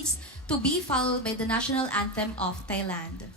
proceeds to be followed by the national anthem of Thailand.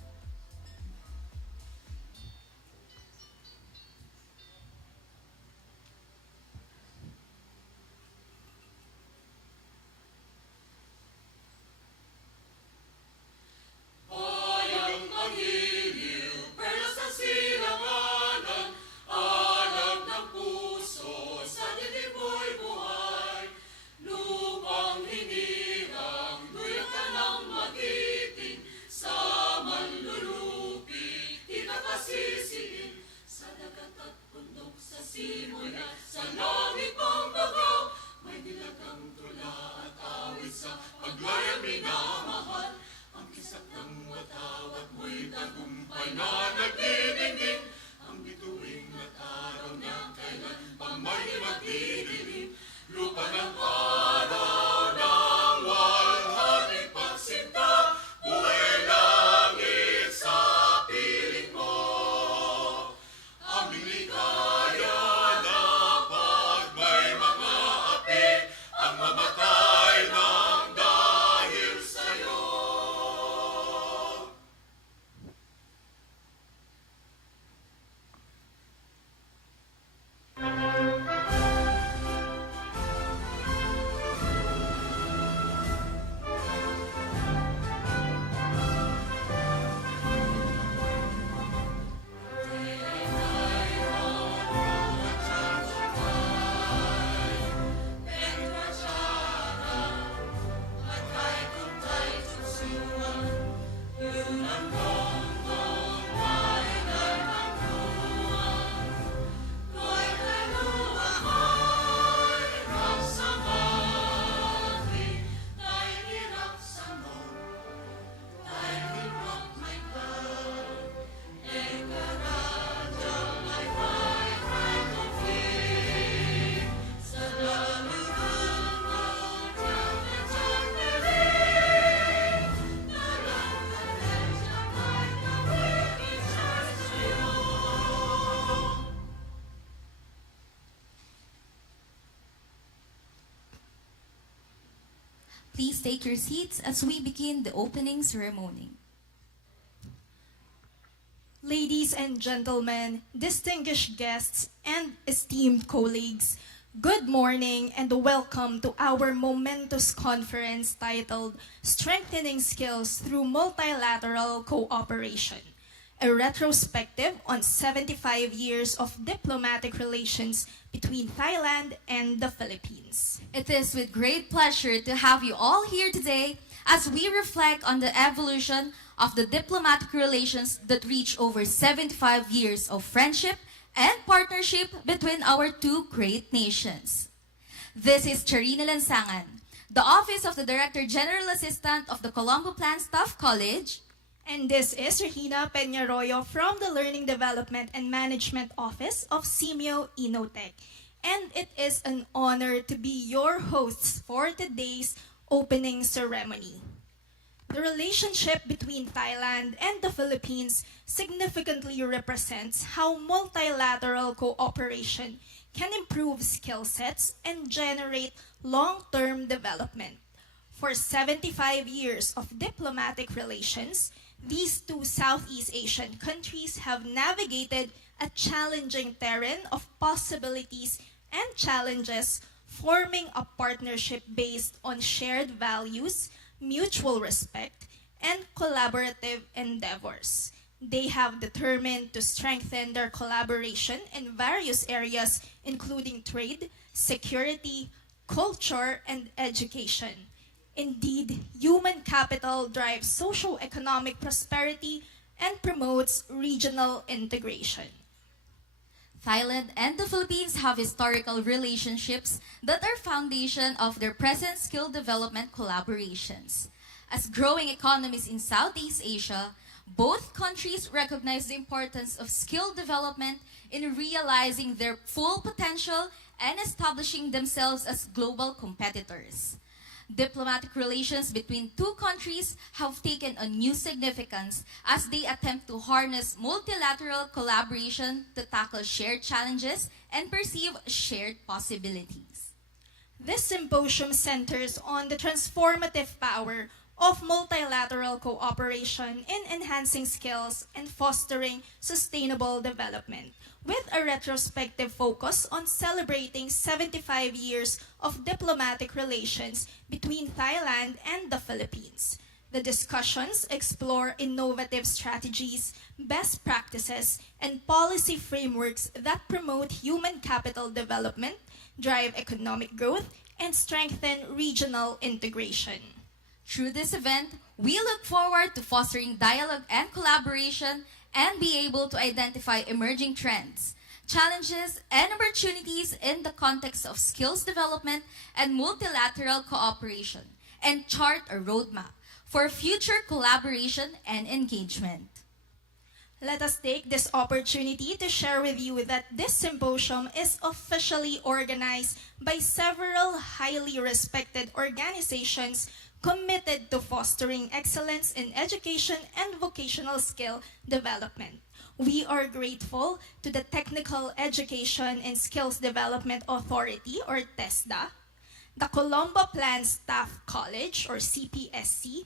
Please take your seats as we begin the opening ceremony. Ladies and gentlemen, distinguished guests, and esteemed colleagues, good morning and welcome to our momentous conference titled Strengthening Skills Through Multilateral Cooperation, a retrospective on 75 years of diplomatic relations between Thailand and the Philippines. It is with great pleasure to have you all here today as we reflect on the evolution of the diplomatic relations that reach over 75 years of friendship and partnership between our two great nations. This is Charina Lansangan, the Office of the Director General Assistant of the Colombo Plan Staff College. And this is Regina Peñarroyo from the Learning Development and Management Office of SEAMEO Innotech. And it is an honor to be your hosts for today's opening ceremony. The relationship between Thailand and the Philippines significantly represents how multilateral cooperation can improve skill sets and generate long-term development. For 75 years of diplomatic relations, these two Southeast Asian countries have navigated a challenging terrain of possibilities and challenges, forming a partnership based on shared values, mutual respect, and collaborative endeavors. They have determined to strengthen their collaboration in various areas, including trade, security, culture, and education. Indeed, human capital drives socio-economic prosperity and promotes regional integration. Thailand and the Philippines have historical relationships that are foundation of their present skill development collaborations. As growing economies in Southeast Asia, both countries recognize the importance of skill development in realizing their full potential and establishing themselves as global competitors. Diplomatic relations between two countries have taken a new significance as they attempt to harness multilateral collaboration to tackle shared challenges and perceive shared possibilities. This symposium centers on the transformative power of multilateral cooperation in enhancing skills and fostering sustainable development, with a retrospective focus on celebrating 75 years of diplomatic relations between Thailand and the Philippines. The discussions explore innovative strategies, best practices, and policy frameworks that promote human capital development, drive economic growth, and strengthen regional integration. Through this event, we look forward to fostering dialogue and collaboration and be able to identify emerging trends, challenges, and opportunities in the context of skills development and multilateral cooperation, and chart a roadmap for future collaboration and engagement. Let us take this opportunity to share with you that this symposium is officially organized by several highly respected organizations committed to fostering excellence in education and vocational skill development. We are grateful to the Technical Education and Skills Development Authority, or TESDA, the Colombo Plan Staff College, or CPSC,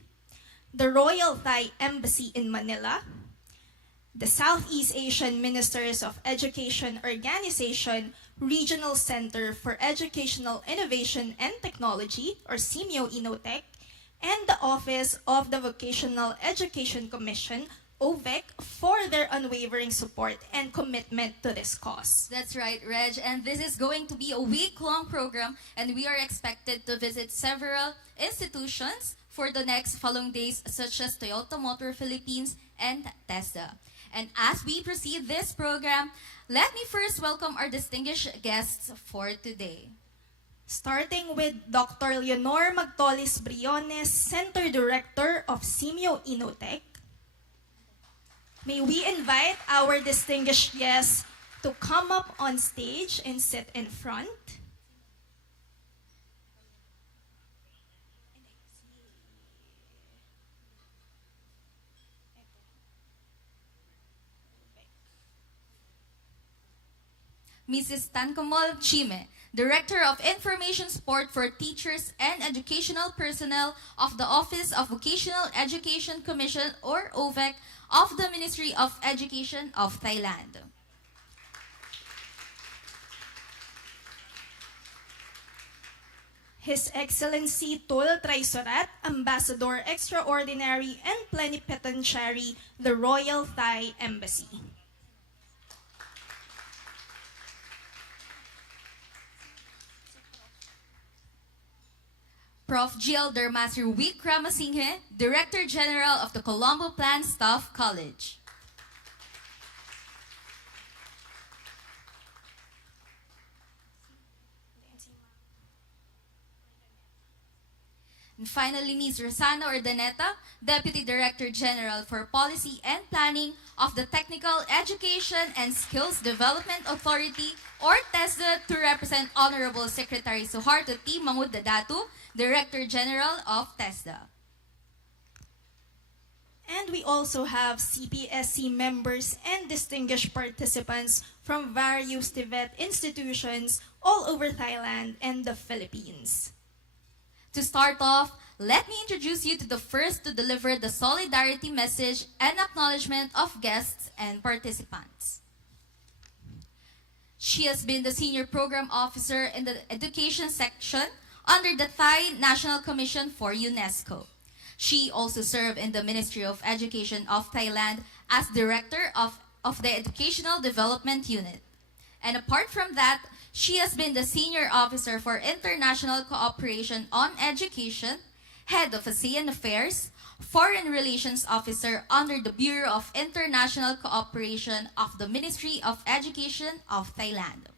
the Royal Thai Embassy in Manila, the Southeast Asian Ministers of Education Organization Regional Center for Educational Innovation and Technology, or SEAMEO Innotech, and the Office of the Vocational Education Commission, OVEC, for their unwavering support and commitment to this cause. That's right, Reg. And this is going to be a week-long program, and we are expected to visit several institutions for the next following days, such as Toyota Motor Philippines and TESDA. And as we proceed this program, let me first welcome our distinguished guests for today. Starting with Dr. Leonor Magtolis Briones, Center Director of SEAMEO Innotech. May we invite our distinguished guests to come up on stage and sit in front. Mrs. Tankamol Chime, Director of Information Support for Teachers and Educational Personnel of the Office of Vocational Education Commission, or OVEC, of the Ministry of Education of Thailand. His Excellency Tul Traisorat, Ambassador Extraordinary and Plenipotentiary, the Royal Thai Embassy. Prof. Jill Dermasir Wickramasinghe, Director General of the Colombo Plan Staff College. And finally, Ms. Rosana Ordaneta, Deputy Director General for Policy and Planning of the Technical Education and Skills Development Authority, or TESDA, to represent Honorable Secretary Suharto T. Mangud Dadatu, Director General of TESDA. And we also have CPSC members and distinguished participants from various TVET institutions all over Thailand and the Philippines. To start off, let me introduce you to the first to deliver the solidarity message and acknowledgement of guests and participants. She has been the Senior Program Officer in the Education Section under the Thai National Commission for UNESCO. She also served in the Ministry of Education of Thailand as Director of the Educational Development Unit. And apart from that, she has been the Senior Officer for International Cooperation on Education, Head of ASEAN Affairs, Foreign Relations Officer under the Bureau of International Cooperation of the Ministry of Education of Thailand.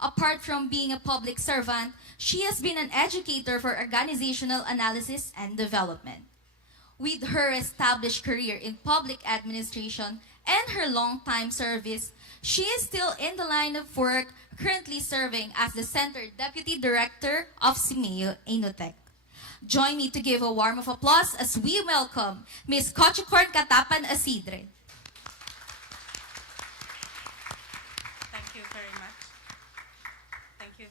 Apart from being a public servant, she has been an educator for organizational analysis and development. With her established career in public administration and her long-time service, she is still in the line of work, currently serving as the Center Deputy Director of SEAMEO Innotech. Join me to give a warm of applause as we welcome Ms. Kochikorn Katapan Asidre. Thank you very much. Thank you.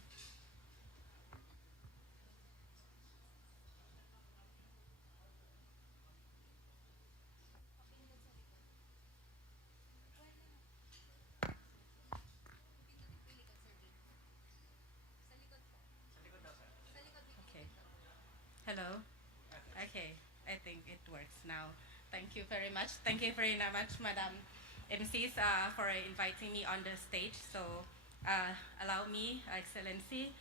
Hello? Okay, I think it works now. Thank you very much. Thank you very much, Madam MCs, for inviting me on the stage. So, allow me, Excellency,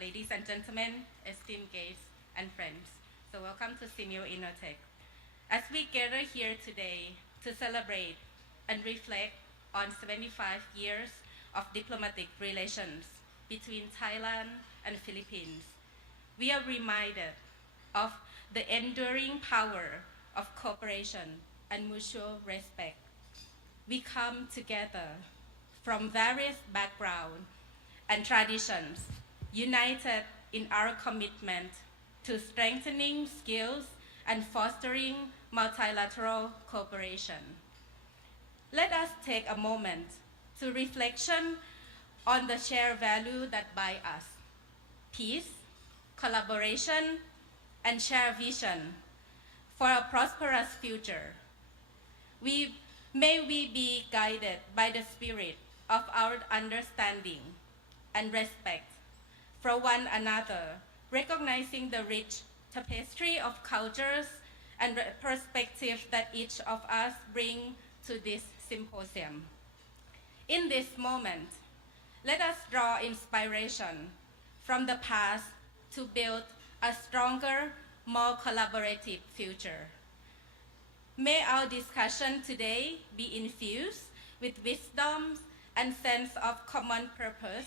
ladies and gentlemen, esteemed guests and friends. So, welcome to SEAMEO Innotech. As we gather here today to celebrate and reflect on 75 years of diplomatic relations between Thailand and Philippines, we are reminded of the enduring power of cooperation and mutual respect. We come together from various backgrounds and traditions, united in our commitment to strengthening skills and fostering multilateral cooperation. Let us take a moment to reflection on the shared value that bind us: peace, collaboration, and shared vision for a prosperous future. May we be guided by the spirit of our understanding and respect for one another, recognizing the rich tapestry of cultures and perspectives that each of us bring to this symposium. In this moment, let us draw inspiration from the past to build a stronger, more collaborative future. May our discussion today be infused with wisdom and sense of common purpose,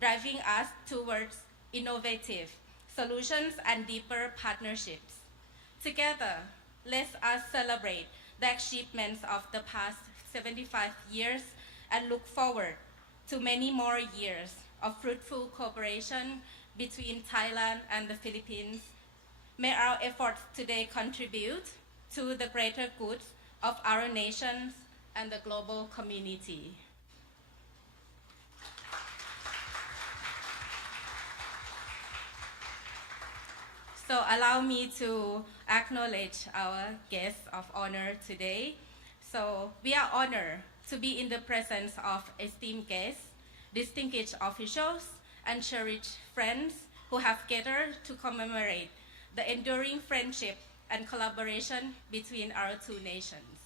driving us towards innovative solutions and deeper partnerships. Together, let us celebrate the achievements of the past 75 years and look forward to many more years of fruitful cooperation between Thailand and the Philippines. May our efforts today contribute to the greater good of our nations and the global community. So allow me to acknowledge our guests of honor today. So we are honored to be in the presence of esteemed guests, distinguished officials, and cherished friends who have gathered to commemorate the enduring friendship and collaboration between our two nations.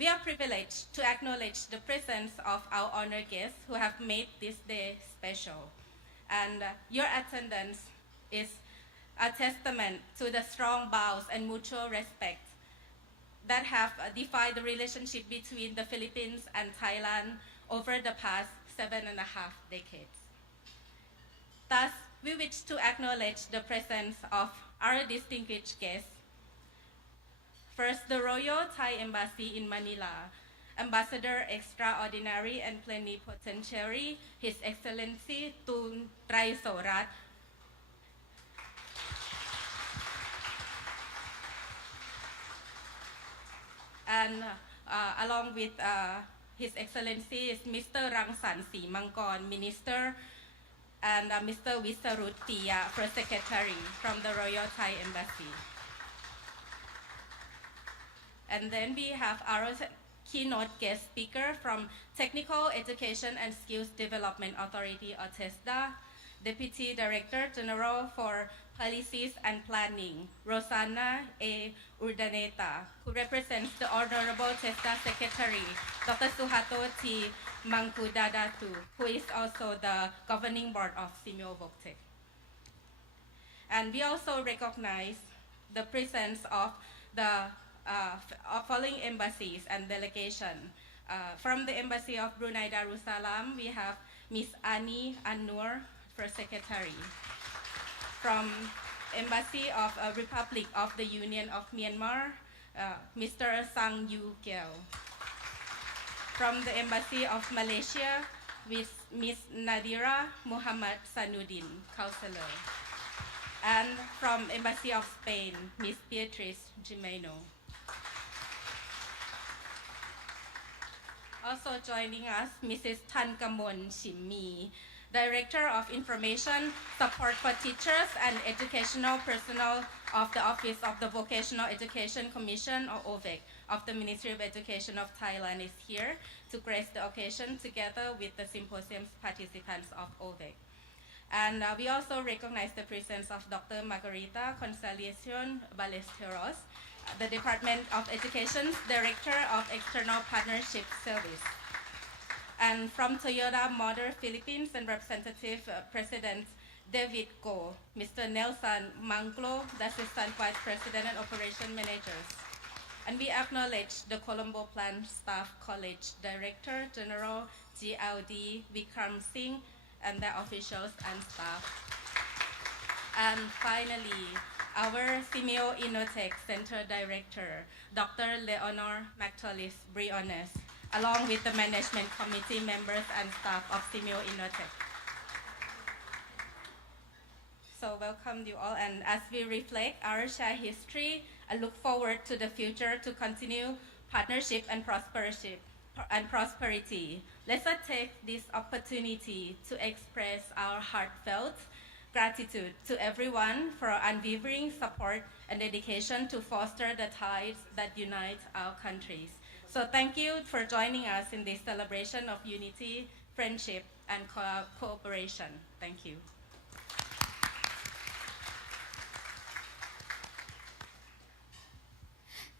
We are privileged to acknowledge the presence of our honored guests who have made this day special. And your attendance is a testament to the strong bonds and mutual respect that have defined the relationship between the Philippines and Thailand over the past 7.5 decades. Thus, we wish to acknowledge the presence of our distinguished guests. First, the Royal Thai Embassy in Manila, Ambassador Extraordinary and Plenipotentiary, His Excellency Tun Trai Sorat, and along with His Excellency is Mr. Rangsan Si Mangkon, Minister, and Mr. Visarut Tia, Press Secretary from the Royal Thai Embassy. And then we have our keynote guest speaker from Technical Education and Skills Development Authority, or TESDA, Deputy Director General for Policies and Planning, Rosanna A. Urdaneta, who represents the Honorable TESDA Secretary, Dr. Suharto T. Mangkudadatu, who is also the Governing Board of SEAMEO Voctech. And we also recognize the presence of the following embassies and delegation. From the Embassy of Brunei Darussalam, we have Ms. Ani Anur, First Secretary. From Embassy of Republic of the Union of Myanmar, Mr. Sang Yu Kiel. From the Embassy of Malaysia, Ms. Nadira Muhammad Sanuddin, Counselor. And from Embassy of Spain, Ms. Beatriz Jimeno. Also joining us, Mrs. Tan Kamon Shimmi, Director of Information Support for Teachers and Educational Personnel of the Office of the Vocational Education Commission, or OVEC, of the Ministry of Education of Thailand, is here to grace the occasion together with the symposium's participants of OVEC. And we also recognize the presence of Dr. Margarita Consolacion Ballesteros, the Department of Education's Director of External Partnership Service. And from Toyota Motor Philippines and Representative President David Go, Mr. Nelson Manglo, the Assistant Vice President and Operation Managers. And we acknowledge the Colombo Plant Staff College Director General GLD Vikram Singh and the officials and staff. And finally, our SEAMEO Innotech Center Director, Dr. Leonor McTullis Briones, along with the management committee members and staff of SEAMEO Innotech. So welcome you all, and as we reflect our shared history, I look forward to the future to continue partnership and prosperity. Let's take this opportunity to express our heartfelt gratitude to everyone for our unwavering support and dedication to foster the ties that unite our countries. So thank you for joining us in this celebration of unity, friendship, and cooperation. Thank you.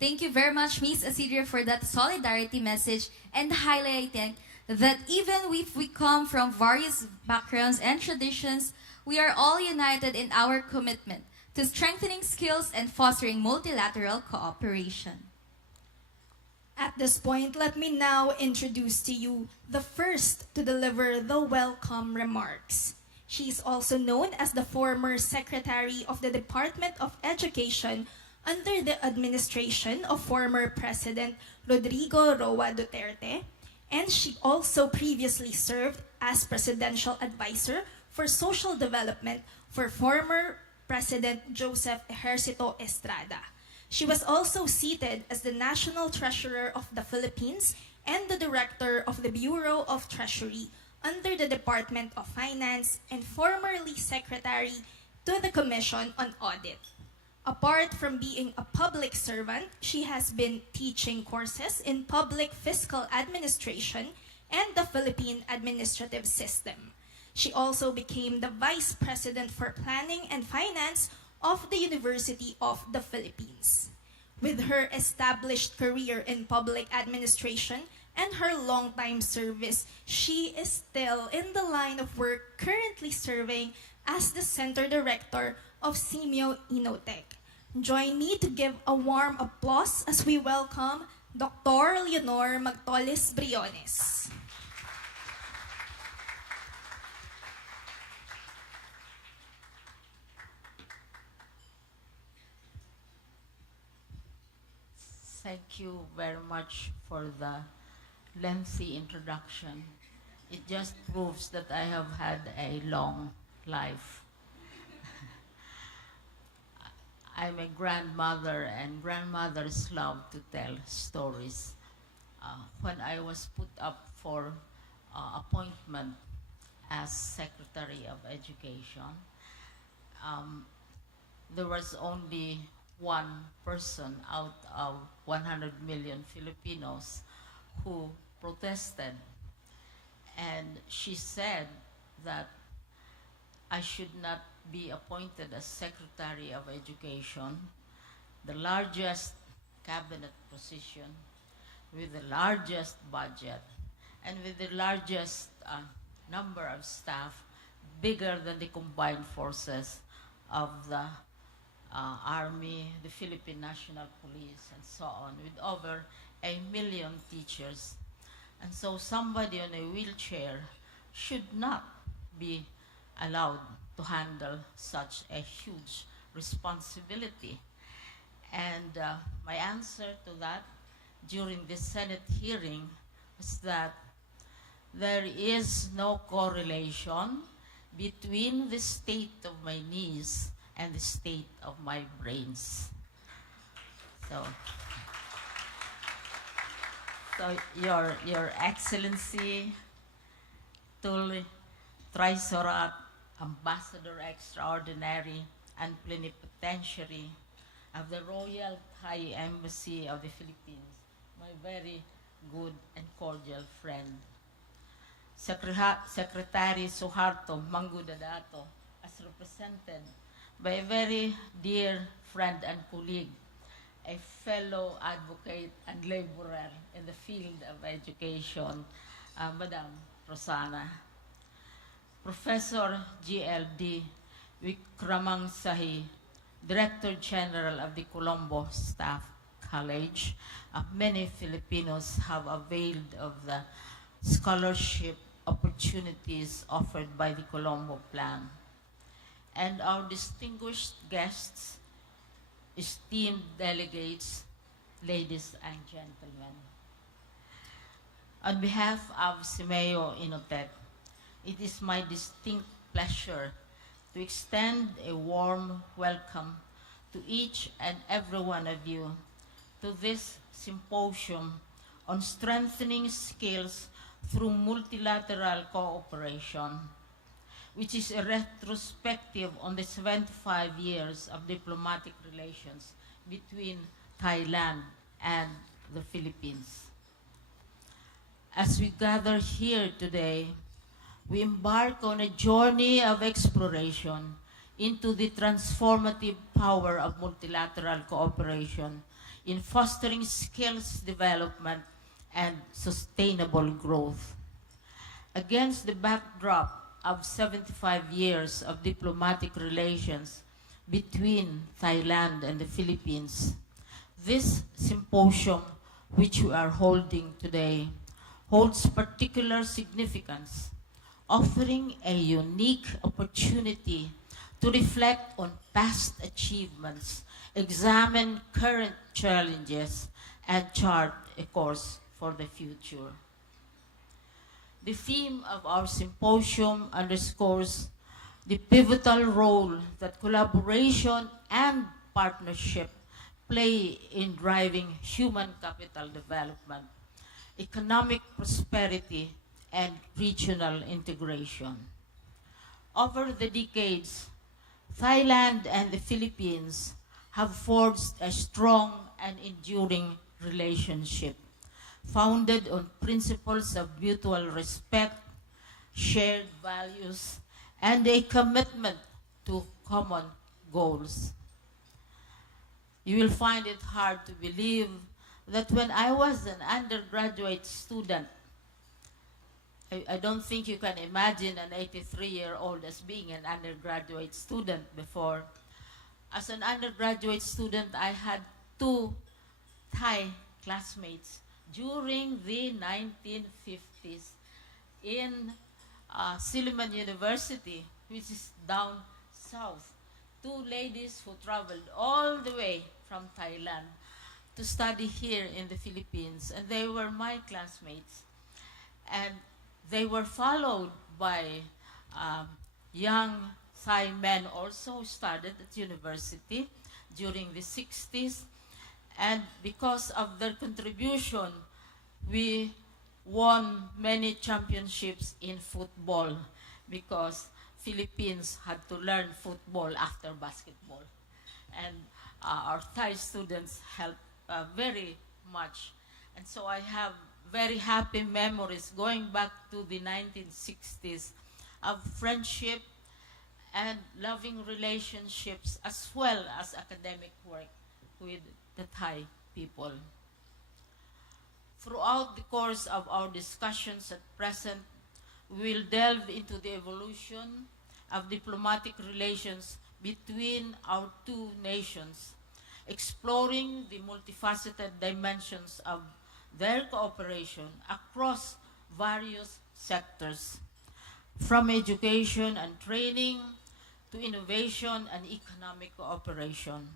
Thank you very much, Ms. Asidria, for that solidarity message and highlighting that even if we come from various backgrounds and traditions, we are all united in our commitment to strengthening skills and fostering multilateral cooperation. At this point, let me now introduce to you the first to deliver the welcome remarks. She is also known as the former Secretary of the Department of Education under the administration of former President Rodrigo Roa Duterte, and she also previously served as Presidential Advisor for Social Development for former President Joseph Ejercito Estrada. She was also seated as the National Treasurer of the Philippines and the Director of the Bureau of Treasury under the Department of Finance and formerly Secretary to the Commission on Audit. Apart from being a public servant, she has been teaching courses in public fiscal administration and the Philippine administrative system. She also became the Vice President for Planning and Finance of the University of the Philippines. With her established career in public administration and her long-time service, she is still in the line of work currently serving as the Center Director of SEAMEO Innotech. Join me to give a warm applause as we welcome Dr. Leonor McTullis Briones. Thank you very much for the lengthy introduction. It just proves that I have had a long life. I'm a grandmother, and grandmothers love to tell stories. When I was put up for appointment as Secretary of Education, there was only one person out of 100 million Filipinos who protested. And she said that I should not be appointed as Secretary of Education, the largest cabinet position, with the largest budget, and with the largest number of staff, bigger than the combined forces of the Army, the Philippine National Police, and so on, with over 1 million teachers. And so somebody on a wheelchair should not be allowed to handle such a huge responsibility. And my answer to that during the Senate hearing was that there is no correlation between the state of my knees and the state of my brains. So Your Excellency, Tul Trisorat, Ambassador Extraordinary and Plenipotentiary of the Royal Thai Embassy of the Philippines, my very good and cordial friend. Secretary Suharto Manggudadato, as represented by a very dear friend and colleague, a fellow advocate and laborer in the field of education, Madam Rosana. Professor GLD Wickremang Sahi, Director General of the Colombo Staff College. Many Filipinos have availed of the scholarship opportunities offered by the Colombo Plan. And our distinguished guests, esteemed delegates, ladies and gentlemen. On behalf of SEAMEO Innotech, it is my distinct pleasure to extend a warm welcome to each and every one of you to this symposium on strengthening skills through multilateral cooperation, which is a retrospective on the 75 years of diplomatic relations between Thailand and the Philippines. As we gather here today, we embark on a journey of exploration into the transformative power of multilateral cooperation in fostering skills development and sustainable growth. Against the backdrop of 75 years of diplomatic relations between Thailand and the Philippines, this symposium, which we are holding today, holds particular significance, offering a unique opportunity to reflect on past achievements, examine current challenges, and chart a course for the future. The theme of our symposium underscores the pivotal role that collaboration and partnership play in driving human capital development, economic prosperity, and regional integration. Over the decades, Thailand and the Philippines have forged a strong and enduring relationship founded on principles of mutual respect, shared values, and a commitment to common goals. You will find it hard to believe that when I was an undergraduate student, I don't think you can imagine an 83-year-old as being an undergraduate student before. As an undergraduate student, I had two Thai classmates during the 1950s in Silliman University, which is down south. Two ladies who traveled all the way from Thailand to study here in the Philippines, and they were my classmates. And they were followed by young Thai men also who studied at university during the 60s. And because of their contribution, we won many championships in football because Philippines had to learn football after basketball. And our Thai students helped very much. And so I have very happy memories going back to the 1960s of friendship and loving relationships as well as academic work with the Thai people. Throughout the course of our discussions at present, we will delve into the evolution of diplomatic relations between our two nations, exploring the multifaceted dimensions of their cooperation across various sectors, from education and training to innovation and economic cooperation.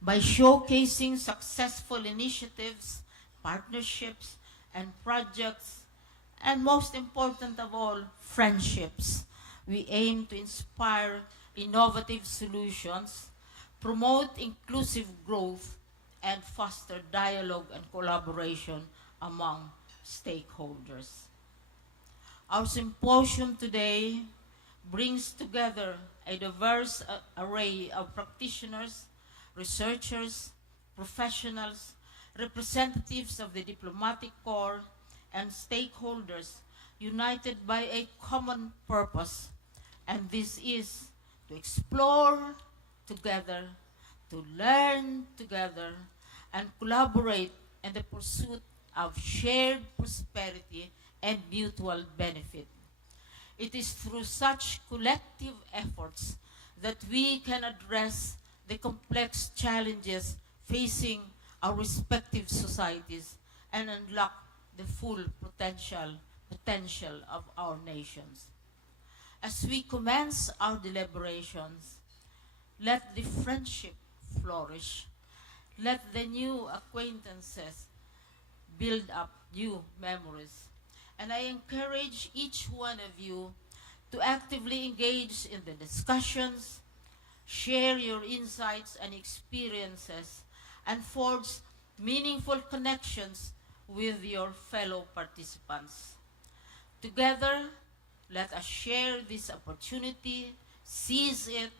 By showcasing successful initiatives, partnerships, and projects, and most important of all, friendships, we aim to inspire innovative solutions, promote inclusive growth, and foster dialogue and collaboration among stakeholders. Our symposium today brings together a diverse array of practitioners, researchers, professionals, representatives of the diplomatic corps, and stakeholders united by a common purpose, and this is to explore together, to learn together, and collaborate in the pursuit of shared prosperity and mutual benefit. It is through such collective efforts that we can address the complex challenges facing our respective societies and unlock the full potential of our nations. As we commence our deliberations, let the friendship flourish. Let the new acquaintances build up new memories. And I encourage each one of you to actively engage in the discussions, share your insights and experiences, and forge meaningful connections with your fellow participants. Together, let us share this opportunity, seize it,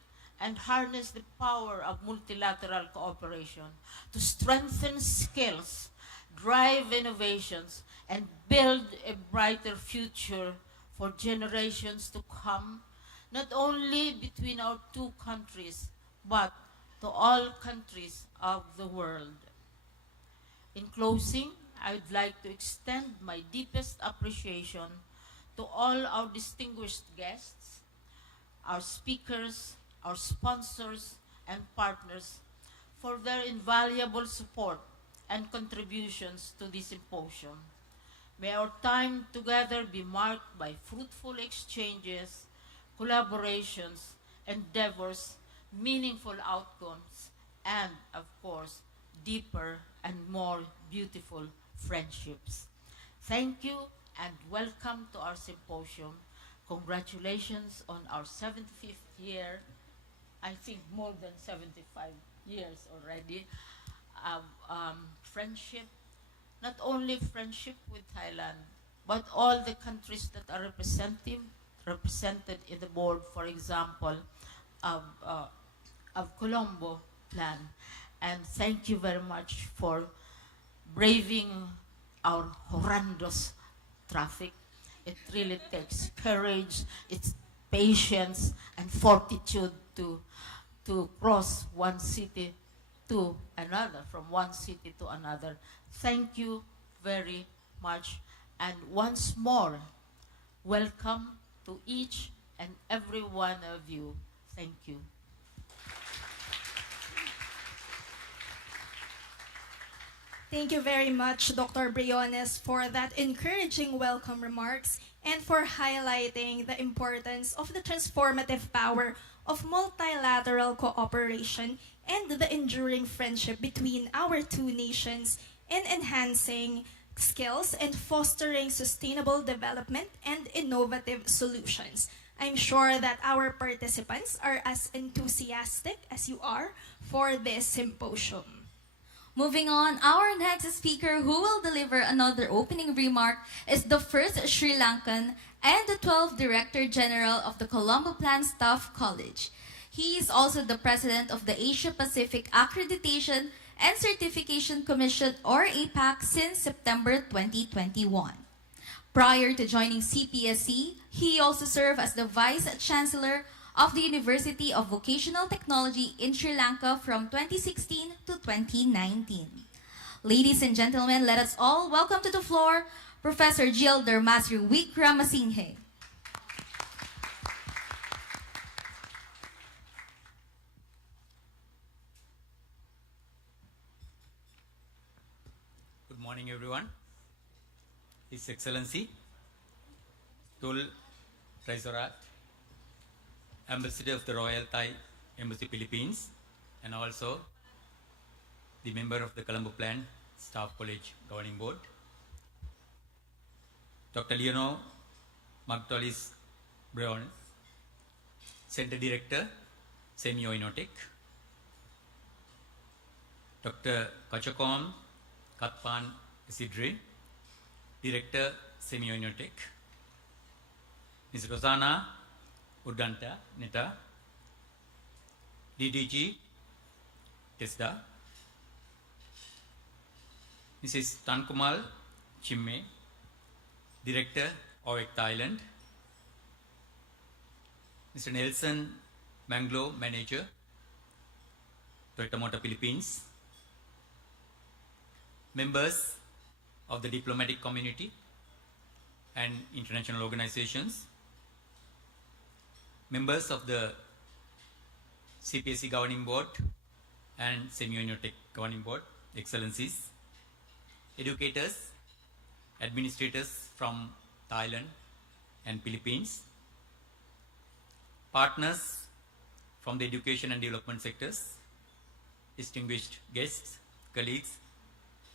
and harness the power of multilateral cooperation to strengthen skills, drive innovations, and build a brighter future for generations to come, not only between our two countries, but to all countries of the world. In closing, I would like to extend my deepest appreciation to all our distinguished guests, our speakers, our sponsors, and partners for their invaluable support and contributions to this symposium. May our time together be marked by fruitful exchanges, collaborations, endeavors, meaningful outcomes, and, of course, deeper and more beautiful friendships. Thank you and welcome to our symposium. Congratulations on our 75th year, I think more than 75 years already, of friendship, not only friendship with Thailand, but all the countries that are represented in the board, for example, of Colombo plan. And thank you very much for braving our horrendous traffic. It really takes courage, it's patience and fortitude to cross one city to another, from one city to another. Thank you very much. And once more, welcome to each and every one of you. Thank you. Thank you very much, Dr. Briones, for that encouraging welcome remarks and for highlighting the importance of the transformative power of multilateral cooperation and the enduring friendship between our two nations in enhancing skills and fostering sustainable development and innovative solutions. I'm sure that our participants are as enthusiastic as you are for this symposium. Moving on, our next speaker who will deliver another opening remark is the first Sri Lankan and the 12th Director General of the Colombo Plan Staff College. He is also the President of the Asia Pacific Accreditation and Certification Commission, or APAC, since September 2021. Prior to joining CPSC, he also served as the Vice Chancellor of the University of Vocational Technology in Sri Lanka from 2016 to 2019. Ladies and gentlemen, let us all welcome to the floor Professor Jill Dharmasri Wickramasinghe. Good morning, everyone. His Excellency, Tul Traizorat, Ambassador of the Royal Thai Embassy Philippines, and also the member of the Colombo Plan Staff College Governing Board, Dr. Leonor Magdalis Briones, Center Director, SEAMEO Innotech, Dr. Kachakom Katpan Isidri, Director, SEAMEO Innotech, Ms. Rosanna Udanta Neta, DDG TESDA, Mrs. Tankumal Chimme, Director, OEC Thailand. Mr. Nelson Manglo, Manager, Toyota Motor Philippines. Members of the diplomatic community and international organizations. Members of the CPSC Governing Board and SEAMEO Innotech Governing Board, Excellencies, educators, administrators from Thailand and Philippines, partners from the education and development sectors, distinguished guests, colleagues,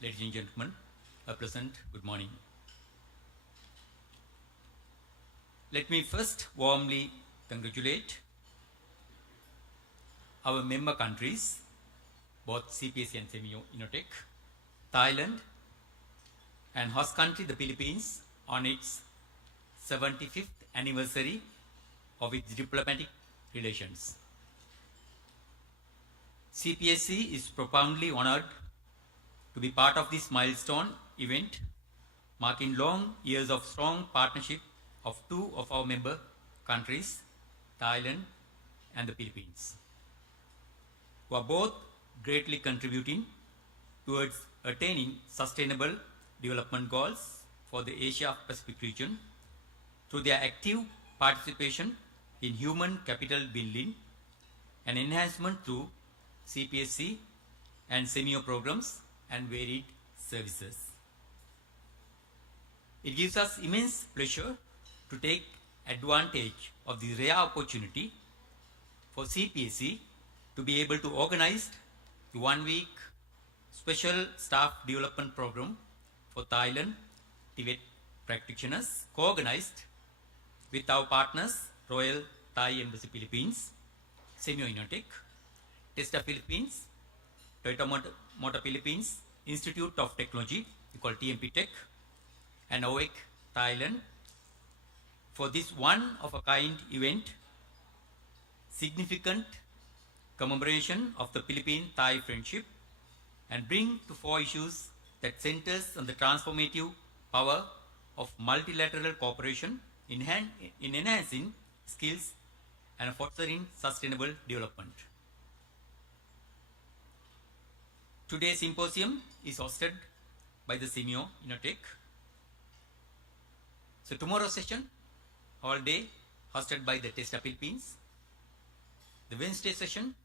ladies and gentlemen, a pleasant good morning. Let me first warmly congratulate our member countries, both CPSC and SEAMEO Innotech, Thailand, and host country, the Philippines, on its 75th anniversary of its diplomatic relations. CPSC is profoundly honored to be part of this milestone event, marking long years of strong partnership of two of our member countries, Thailand and the Philippines, who are both greatly contributing towards attaining sustainable development goals for the Asia-Pacific region through their active participation in human capital building and enhancement through CPSC and SEAMEO programs and varied services. It gives us immense pleasure to take advantage of the rare opportunity for CPSC to be able to organize the 1-week special staff development program for Thailand Tibet practitioners, co-organized with our partners, Royal Thai Embassy Philippines, SEAMEO Innotech, TESTA Philippines, Toyota Motor Philippines, Institute of Technology, we call TMP Tech, and OEC Thailand, for this one-of-a-kind event, significant commemoration of the Philippine-Thai friendship, and bring to fore issues that centers on the transformative power of multilateral cooperation in enhancing skills and fostering sustainable development. Today's symposium is hosted by the SEAMEO Innotech. So tomorrow's session, all day, hosted by the TESTA Philippines. The Wednesday session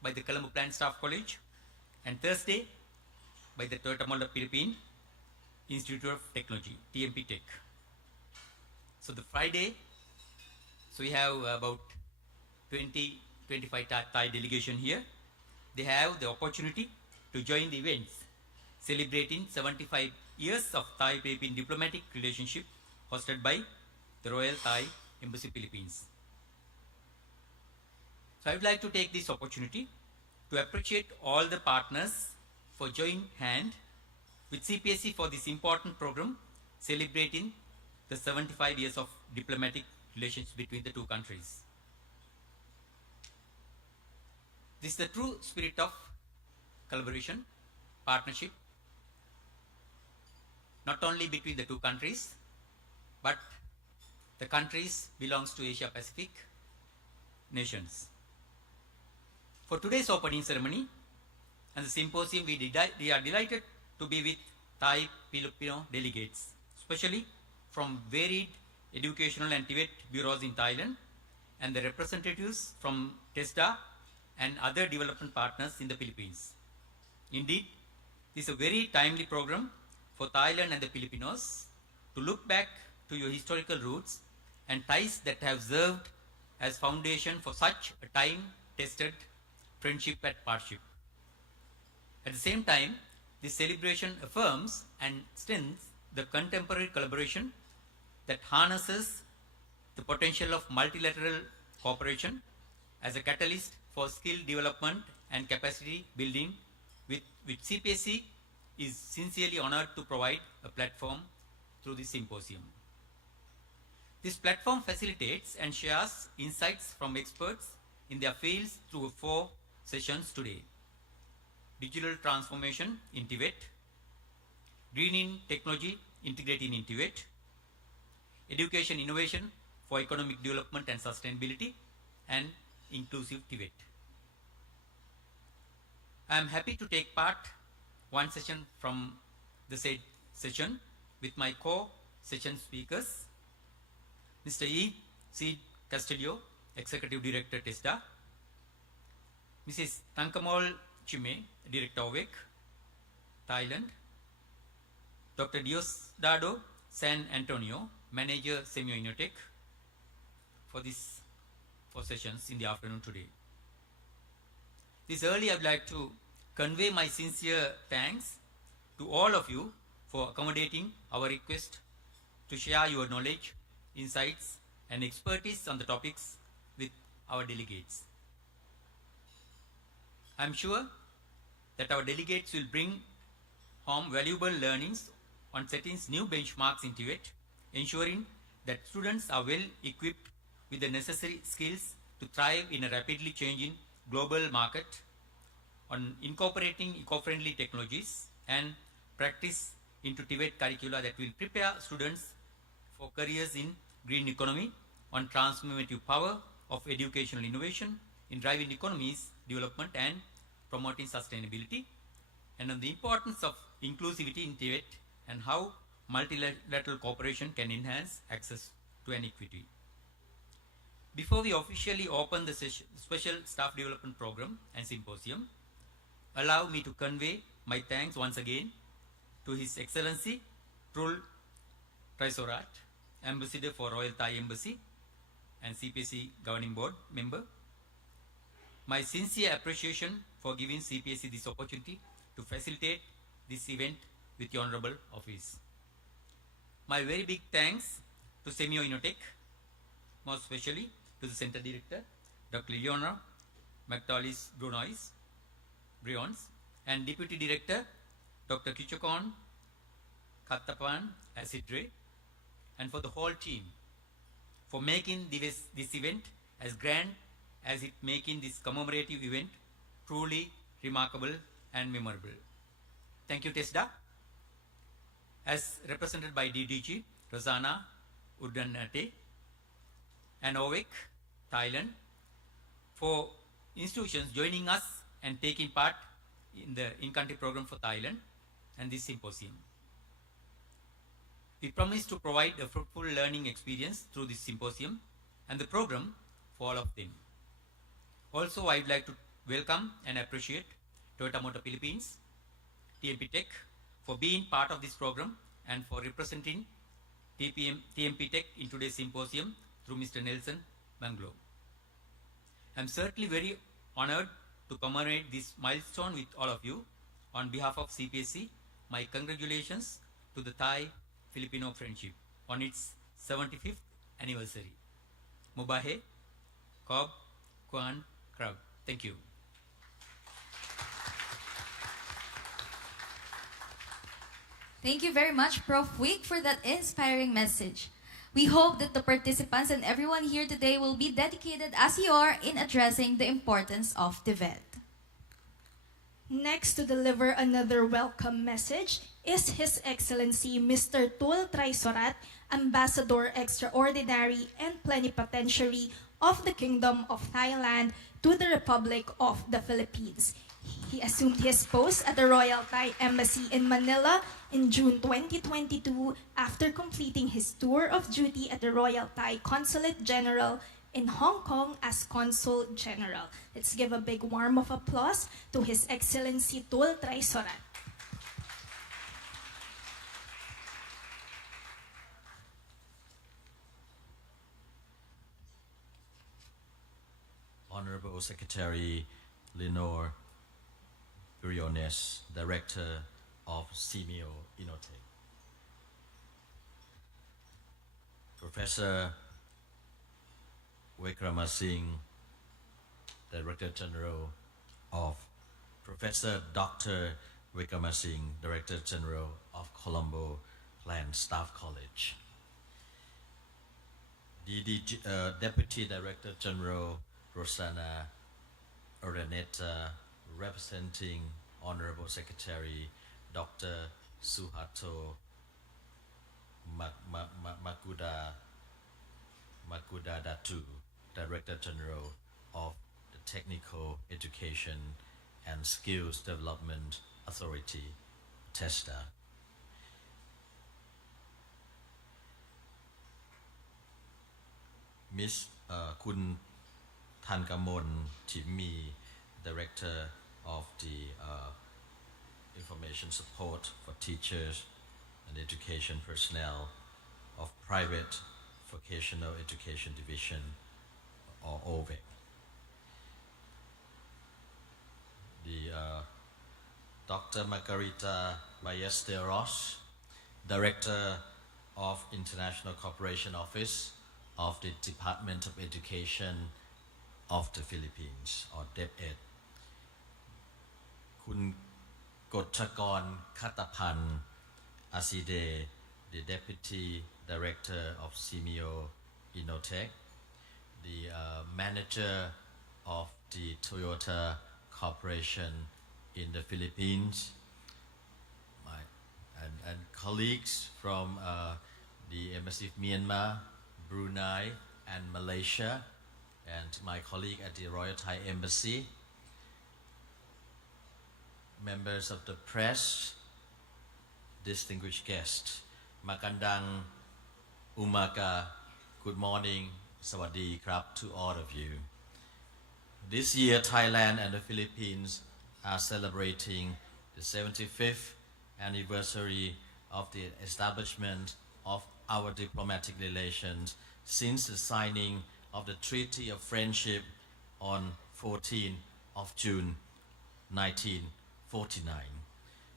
by the Colombo Plant Staff College, and Thursday by the Toyota Motor Philippines Institute of Technology, TMP Tech. So the Friday, so we have about 20-25 Thai delegation here. They have the opportunity to join the events celebrating 75 years of Thai-Philippine diplomatic relationship hosted by the Royal Thai Embassy Philippines. So I would like to take this opportunity to appreciate all the partners for joining hand with CPSC for this important program celebrating the 75 years of diplomatic relations between the two countries. This is the true spirit of collaboration, partnership, not only between the two countries, but the countries belongs to Asia Pacific nations. For today's opening ceremony and the symposium, we are delighted to be with Thai Filipino delegates, especially from varied educational and Tibet bureaus in Thailand, and the representatives from TESTA and other development partners in the Philippines. Indeed, this is a very timely program for Thailand and the Filipinos to look back to your historical roots and ties that have served as foundation for such a time-tested friendship and partnership. At the same time, this celebration affirms and strengthens the contemporary collaboration that harnesses the potential of multilateral cooperation as a catalyst for skill development and capacity building, which CPSC is sincerely honored to provide a platform through this symposium. This platform facilitates and shares insights from experts in their fields through 4 sessions today: digital transformation in Tibet, greening technology integrating in Tibet, education innovation for economic development and sustainability, and inclusive Tibet. I am happy to take part one session from the said session with my co-session speakers, Mr. E. C. Castillo, Executive Director TESDA, Mrs. Tangkamol Chime, Director OVEC, Thailand, Dr. Diosdado San Antonio, Manager SEAMEO Innotech, for these 4 sessions in the afternoon today. This early I would like to convey my sincere thanks to all of you for accommodating our request to share your knowledge, insights, and expertise on the topics with our delegates. I am sure that our delegates will bring home valuable learnings on setting new benchmarks in Tibet, ensuring that students are well equipped with the necessary skills to thrive in a rapidly changing global market, on incorporating eco-friendly technologies and practice into Tibet curricula that will prepare students for careers in green economy, on transformative power of educational innovation in driving economies development and promoting sustainability, and on the importance of inclusivity in Tibet and how multilateral cooperation can enhance access to an equity. Before we officially open the special staff development program and symposium, allow me to convey my thanks once again to His Excellency Trul Traisorat, Ambassador for Royal Thai Embassy and CPSC Governing Board member. My sincere appreciation for giving CPSC this opportunity to facilitate this event with your honorable office. My very big thanks to SEAMEO Innotech, most especially to the Center Director, Dr. Leonor McTollis Brions, and Deputy Director, Dr. Kichokon Kattapan Asidre, and for the whole team for making this event as grand as it making this commemorative event truly remarkable and memorable. Thank you, TESDA, as represented by DDG Rosana Uddanate, and OVEC Thailand, for institutions joining us and taking part in the in-country program for Thailand and this symposium. We promise to provide a fruitful learning experience through this symposium and the program for all of them. Also, I would like to welcome and appreciate Toyota Motor Philippines, TMP Tech, for being part of this program and for representing TMP Tech in today's symposium through Mr. Nelson Manglo. I am certainly very honored to commemorate this milestone with all of you. On behalf of CPSC, my congratulations to the Thai-Filipino friendship on its 75th anniversary. Mubahe, Kob, Kwan, Krab. Thank you. Thank you very much, Prof. Wick, for that inspiring message. We hope that the participants and everyone here today will be dedicated as you are in addressing the importance of Tibet. Next to deliver another welcome message is His Excellency Mr. Tul Traisorat, Ambassador Extraordinary and Plenipotentiary of the Kingdom of Thailand to the Republic of the Philippines. He assumed his post at the Royal Thai Embassy in Manila in June 2022 after completing his tour of duty at the Royal Thai Consulate General in Hong Kong as Consul General. Let's give a big warm of applause to His Excellency Tul Traisorat. Honorable Secretary Lenore Briones, Director of SEAMEO Innotech. Professor Wickramasinghe, Director General of Professor Dr. Wickramasinghe, Director General of Colombo Land Staff College. Deputy Director General Rosanna Urdaneta, representing Honorable Secretary Dr. Suharto Makuda Datu, Director General of the Technical Education and Skills Development Authority, TESDA. Miss Kun Thankamon Timmi, Director of the Information Support for Teachers and Education Personnel of Private Vocational Education Division, or OVEC. The Dr. Margarita Ballesteros, Director of International Cooperation Office of the Department of Education of the Philippines, or DepEd. Kun Gotchakon Katapan Aside, the Deputy Director of SEAMEO Innotech, the Manager of the Toyota Corporation in the Philippines, and colleagues from the Embassy of Myanmar, Brunei, and Malaysia, and my colleague at the Royal Thai Embassy, members of the press, distinguished guests, Makandang Umaka, good morning, Sawadee Krap to all of you. This year, Thailand and the Philippines are celebrating the 75th anniversary of the establishment of our diplomatic relations since the signing of the Treaty of Friendship on 14th of June 1949.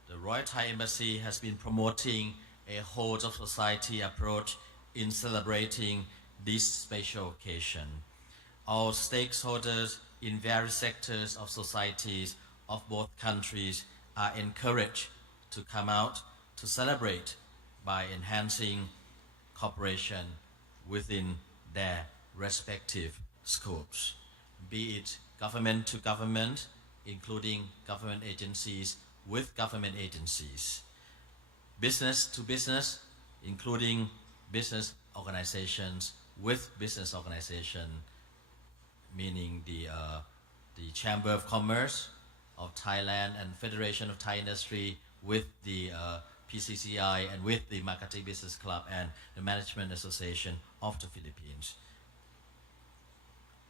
The Royal Thai Embassy has been promoting a whole of society approach in celebrating this special occasion. All stakeholders in various sectors of societies of both countries are encouraged to come out to celebrate by enhancing cooperation within their respective scopes, be it government to government, including government agencies with government agencies, business to business, including business organizations with business organization, meaning the Chamber of Commerce of Thailand and Federation of Thai Industry with the PCCI and with the Makati Business Club and the Management Association of the Philippines.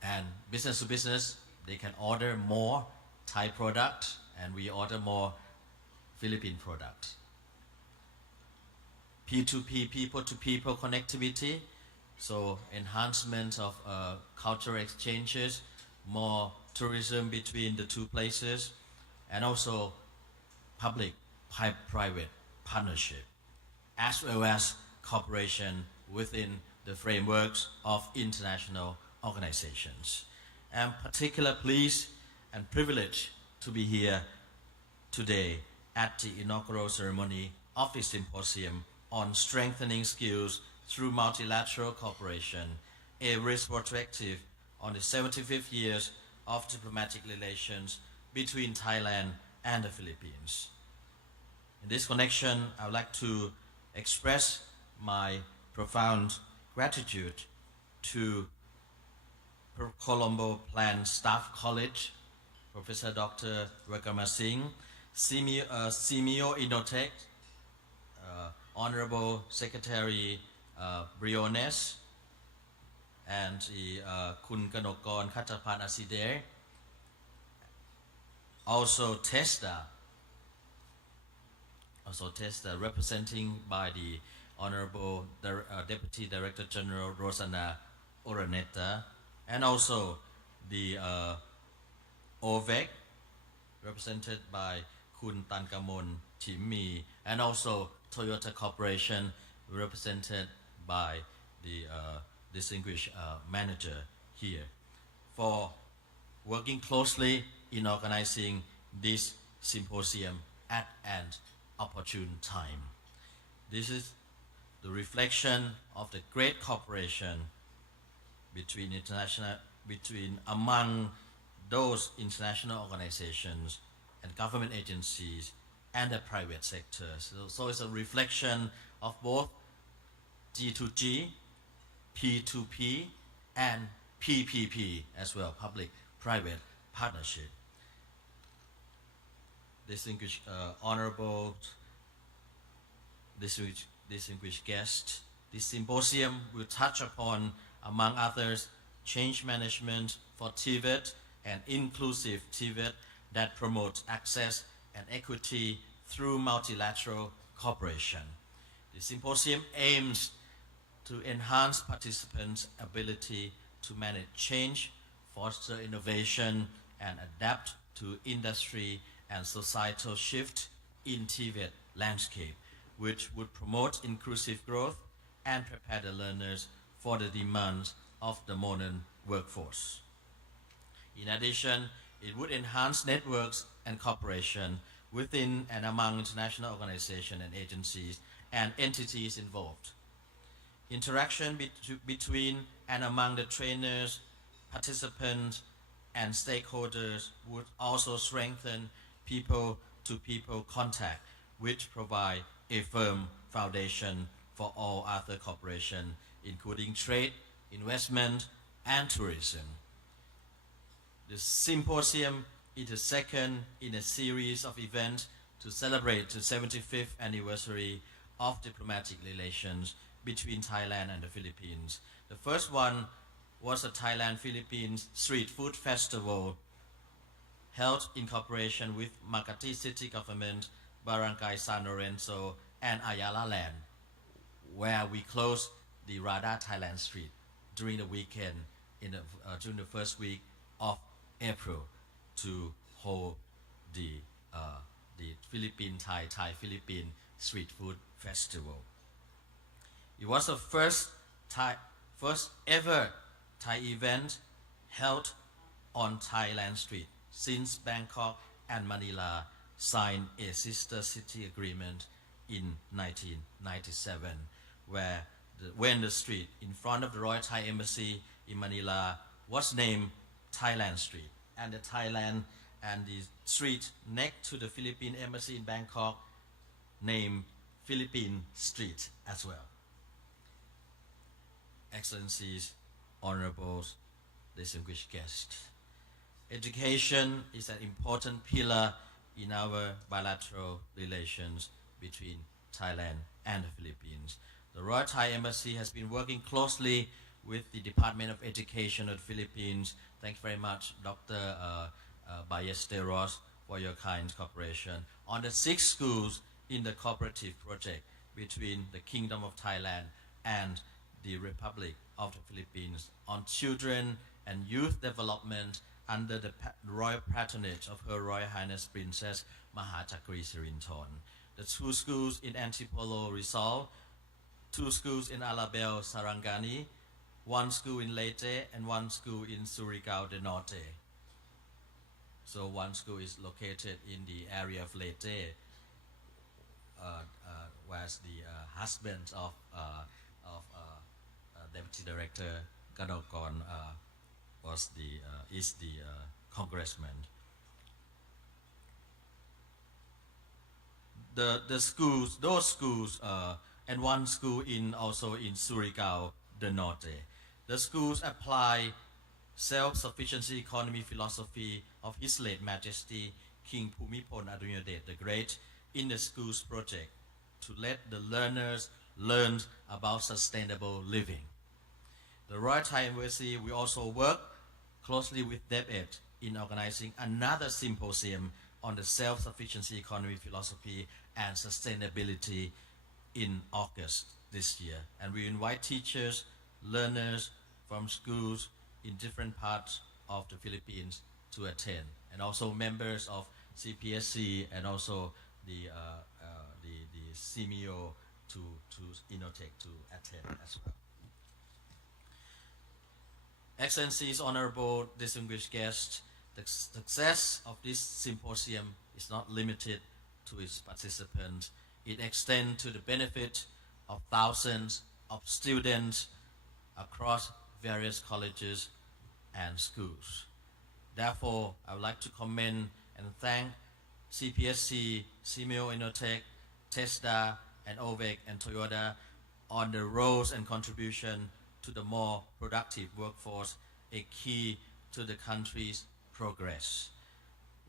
And business to business, they can order more Thai product and we order more Philippine product. P2P, people to people connectivity, so enhancement of cultural exchanges, more tourism between the two places, and also public-private partnership, as well as cooperation within the frameworks of international organizations. I'm particularly pleased and privileged to be here today at the inaugural ceremony of the Symposium on Strengthening Skills through Multilateral Cooperation, a retrospective on the 75th years of diplomatic relations between Thailand and the Philippines. In this connection, I would like to express my profound gratitude to Colombo Plan Staff College, Professor Dr. Rakama Singh, SEAMEO Innotech, Honorable Secretary Briones, and Kun Kanokon Katapan Aside, also TESDA, representing by the Honorable Deputy Director General Rosana Oraneta, and also the OVEC, represented by Kun Thankamon Timmi, and also Toyota Corporation, represented by the distinguished manager here, for working closely in organizing this symposium at an opportune time. This is the reflection of the great cooperation between among those international organizations and government agencies and the private sector. So it's a reflection of both G2G, P2P, and PPP as well, public-private partnership. Distinguished honorable distinguished guests, this symposium will touch upon, among others, change management for Tibet and inclusive Tibet that promotes access and equity through multilateral cooperation. The symposium aims to enhance participants' ability to manage change, foster innovation, and adapt to industry and societal shift in Tibet landscape, which would promote inclusive growth and prepare the learners for the demands of the modern workforce. In addition, it would enhance networks and cooperation within and among international organizations and agencies and entities involved. Interaction between and among the trainers, participants, and stakeholders would also strengthen people-to-people contact, which provide a firm foundation for all other cooperation, including trade, investment, and tourism. The symposium is the second in a series of events to celebrate the 75th anniversary of diplomatic relations between Thailand and the Philippines. The first one was a Thailand-Philippines Street Food Festival held in cooperation with Makati City Government, Barangay San Lorenzo, and Ayala Land, where we closed the Radha Thailand Street during the weekend during the first week of April to hold the Philippine Thai Philippine Street Food Festival. It was the first ever Thai event held on Thailand Street since Bangkok and Manila signed a sister city agreement in 1997, when the street in front of the Royal Thai Embassy in Manila was named Thailand Street, and the Thailand and the street next to the Philippine Embassy in Bangkok named Philippine Street as well. Excellencies, honorables, distinguished guests, education is an important pillar in our bilateral relations between Thailand and the Philippines. The Royal Thai Embassy has been working closely with the Department of Education of the Philippines. Thanks very much, Dr. Ballesteros, for your kind cooperation on the 6 schools in the cooperative project between the Kingdom of Thailand and the Republic of the Philippines on children and youth development under the royal patronage of Her Royal Highness Princess Mahachakri Sirinthorn. The 2 schools in Antipolo, Rizal, 2 schools in Alabel, Sarangani, 1 school in Leyte, and 1 school in Surigao del Norte. So 1 school is located in the area of Leyte, whereas the husband of Deputy Director Kadokon is the congressman. Those schools, and 1 school also in Surigao del Norte. The schools apply self-sufficiency economy philosophy of His late Majesty King Bhumibol Adulyadej the Great in the schools project to let the learners learn about sustainable living. The Royal Thai Embassy will also work closely with DepEd in organizing another symposium on the self-sufficiency economy philosophy and sustainability in August this year. And we invite teachers, learners from schools in different parts of the Philippines to attend, and also members of CPSC and also the SEAMEO to Innotech to attend as well. Excellencies, honorable distinguished guests, the success of this symposium is not limited to its participants. It extends to the benefit of thousands of students across various colleges and schools. Therefore, I would like to commend and thank CPSC, SEAMEO, Innotech, TESDA, and OVEC and Toyota on the roles and contribution to the more productive workforce, a key to the country's progress.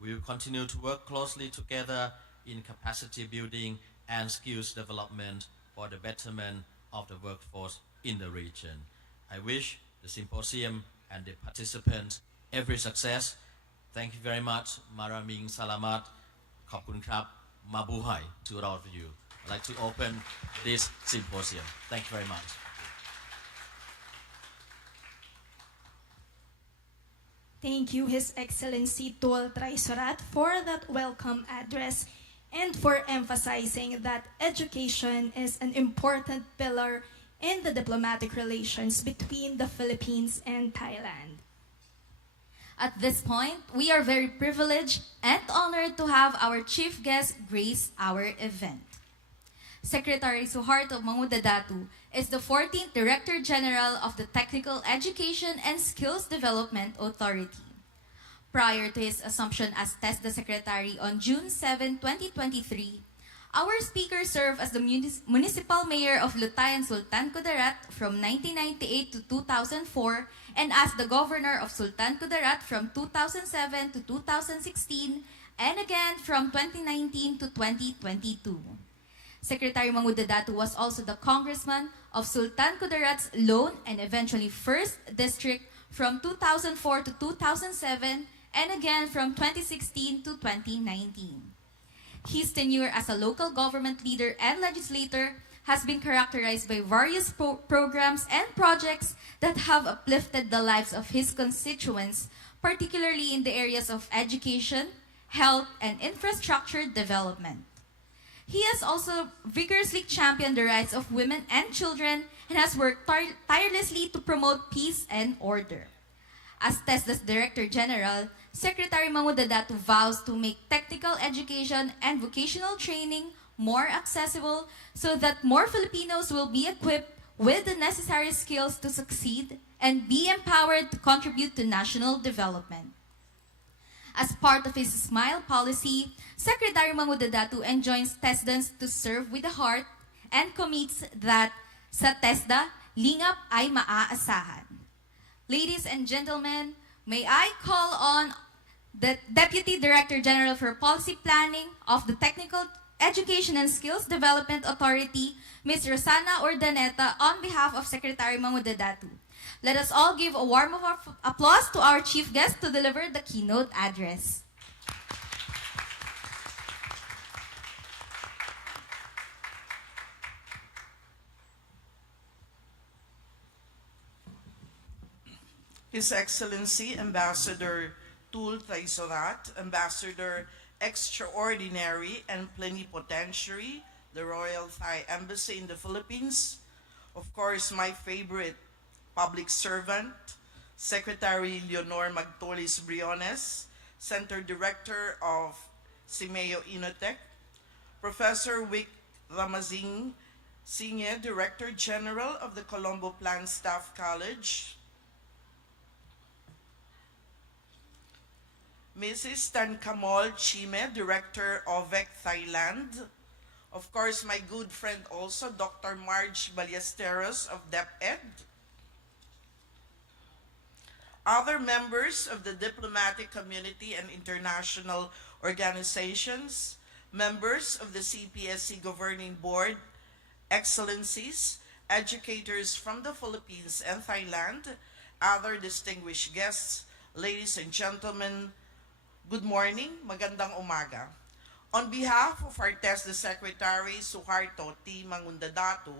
We will continue to work closely together in capacity building and skills development for the betterment of the workforce in the region. I wish the symposium and the participants every success. Thank you very much. Maraming salamat. Khop kun krap. Mabuhay to all of you. I'd like to open this symposium. Thank you very much. Thank you, His Excellency Tul Traisorat, for that welcome address and for emphasizing that education is an important pillar in the diplomatic relations between the Philippines and Thailand. At this point, we are very privileged and honored to have our chief guest grace our event. Secretary Suharto Mangudadatu is the 14th Director General of the Technical Education and Skills Development Authority. Prior to his assumption as TESDA Secretary on June 7, 2023, our speaker served as the Municipal Mayor of Lutayan, Sultan Kudarat from 1998 to 2004 and as the Governor of Sultan Kudarat from 2007 to 2016 and again from 2019 to 2022. Secretary Mangudadatu was also the Congressman of Sultan Kudarat's Lone and eventually 1st District from 2004 to 2007 and again from 2016 to 2019. His tenure as a local government leader and legislator has been characterized by various programs and projects that have uplifted the lives of his constituents, particularly in the areas of education, health, and infrastructure development. He has also vigorously championed the rights of women and children and has worked tirelessly to promote peace and order. As TESDA's Director General, Secretary Mangudadatu vows to make technical education and vocational training more accessible so that more Filipinos will be equipped with the necessary skills to succeed and be empowered to contribute to national development. As part of his SMILE policy, Secretary Mangudadatu enjoins TESDAns to serve with the heart and commits that sa TESDA, lingap ay maaasahan. Ladies and gentlemen, may I call on the Deputy Director General for Policy Planning of the Technical Education and Skills Development Authority, Ms. Rosana Urdaneta, on behalf of Secretary Mangudadatu. Let us all give a warm applause to our chief guest to deliver the keynote address. His Excellency Ambassador Tul Traisorat, Ambassador Extraordinary and Plenipotentiary, the Royal Thai Embassy in the Philippines, of course, my favorite public servant, Secretary Leonor Magtolis Briones, Center Director of SEAMEO Innotech, Professor Wick Ramazing, Senior Director General of the Colombo Plant Staff College, Mrs. Tan Kamol Chime, Director of VEC Thailand, of course, my good friend also, Dr. Marge Ballesteros of DepEd, other members of the diplomatic community and international organizations, members of the CPSC Governing Board, excellencies, educators from the Philippines and Thailand, other distinguished guests, ladies and gentlemen, good morning, magandang umaga. On behalf of our TESDA Secretary, Suharto T. Mangudadatu,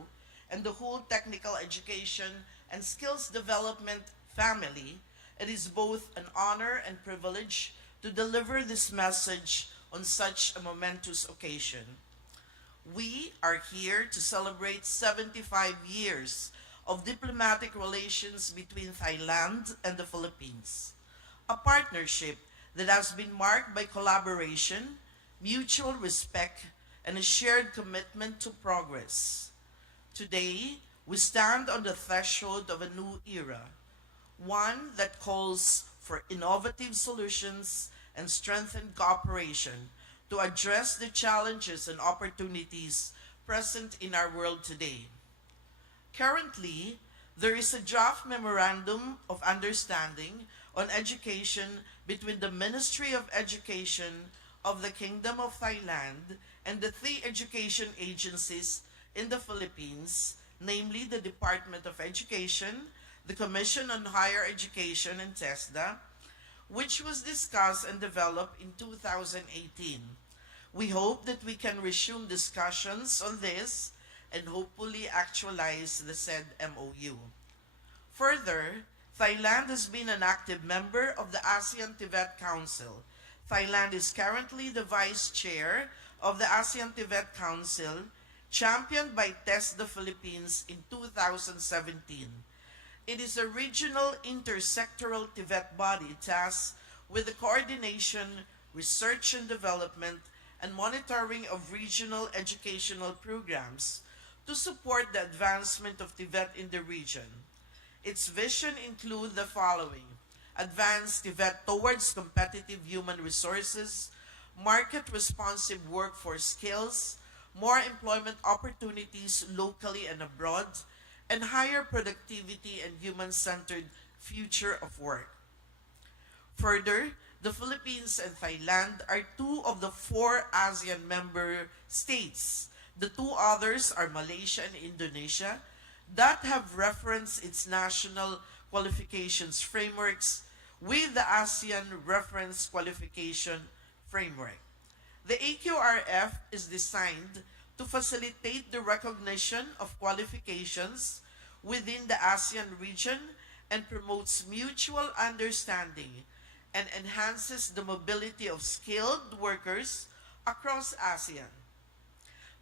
and the whole Technical Education and Skills Development family, it is both an honor and privilege to deliver this message on such a momentous occasion. We are here to celebrate 75 years of diplomatic relations between Thailand and the Philippines, a partnership that has been marked by collaboration, mutual respect, and a shared commitment to progress. Today, we stand on the threshold of a new era, one that calls for innovative solutions and strengthened cooperation to address the challenges and opportunities present in our world today. Currently, there is a draft memorandum of understanding on education between the Ministry of Education of the Kingdom of Thailand and the three education agencies in the Philippines, namely the Department of Education, the Commission on Higher Education, and TESDA, which was discussed and developed in 2018. We hope that we can resume discussions on this and hopefully actualize the said MOU. Further, Thailand has been an active member of the ASEAN-Tibet Council. Thailand is currently the vice chair of the ASEAN-Tibet Council, championed by TESDA Philippines in 2017. It is a regional intersectoral Tibet body tasked with the coordination, research and development, and monitoring of regional educational programs to support the advancement of Tibet in the region. Its vision include the following: advance Tibet towards competitive human resources, market-responsive workforce skills, more employment opportunities locally and abroad, and higher productivity and human-centered future of work. Further, the Philippines and Thailand are two of the 4 ASEAN member states. The 2 others are Malaysia and Indonesia that have referenced its national qualifications frameworks with the ASEAN Reference Qualification Framework. The AQRF is designed to facilitate the recognition of qualifications within the ASEAN region and promotes mutual understanding and enhances the mobility of skilled workers across ASEAN.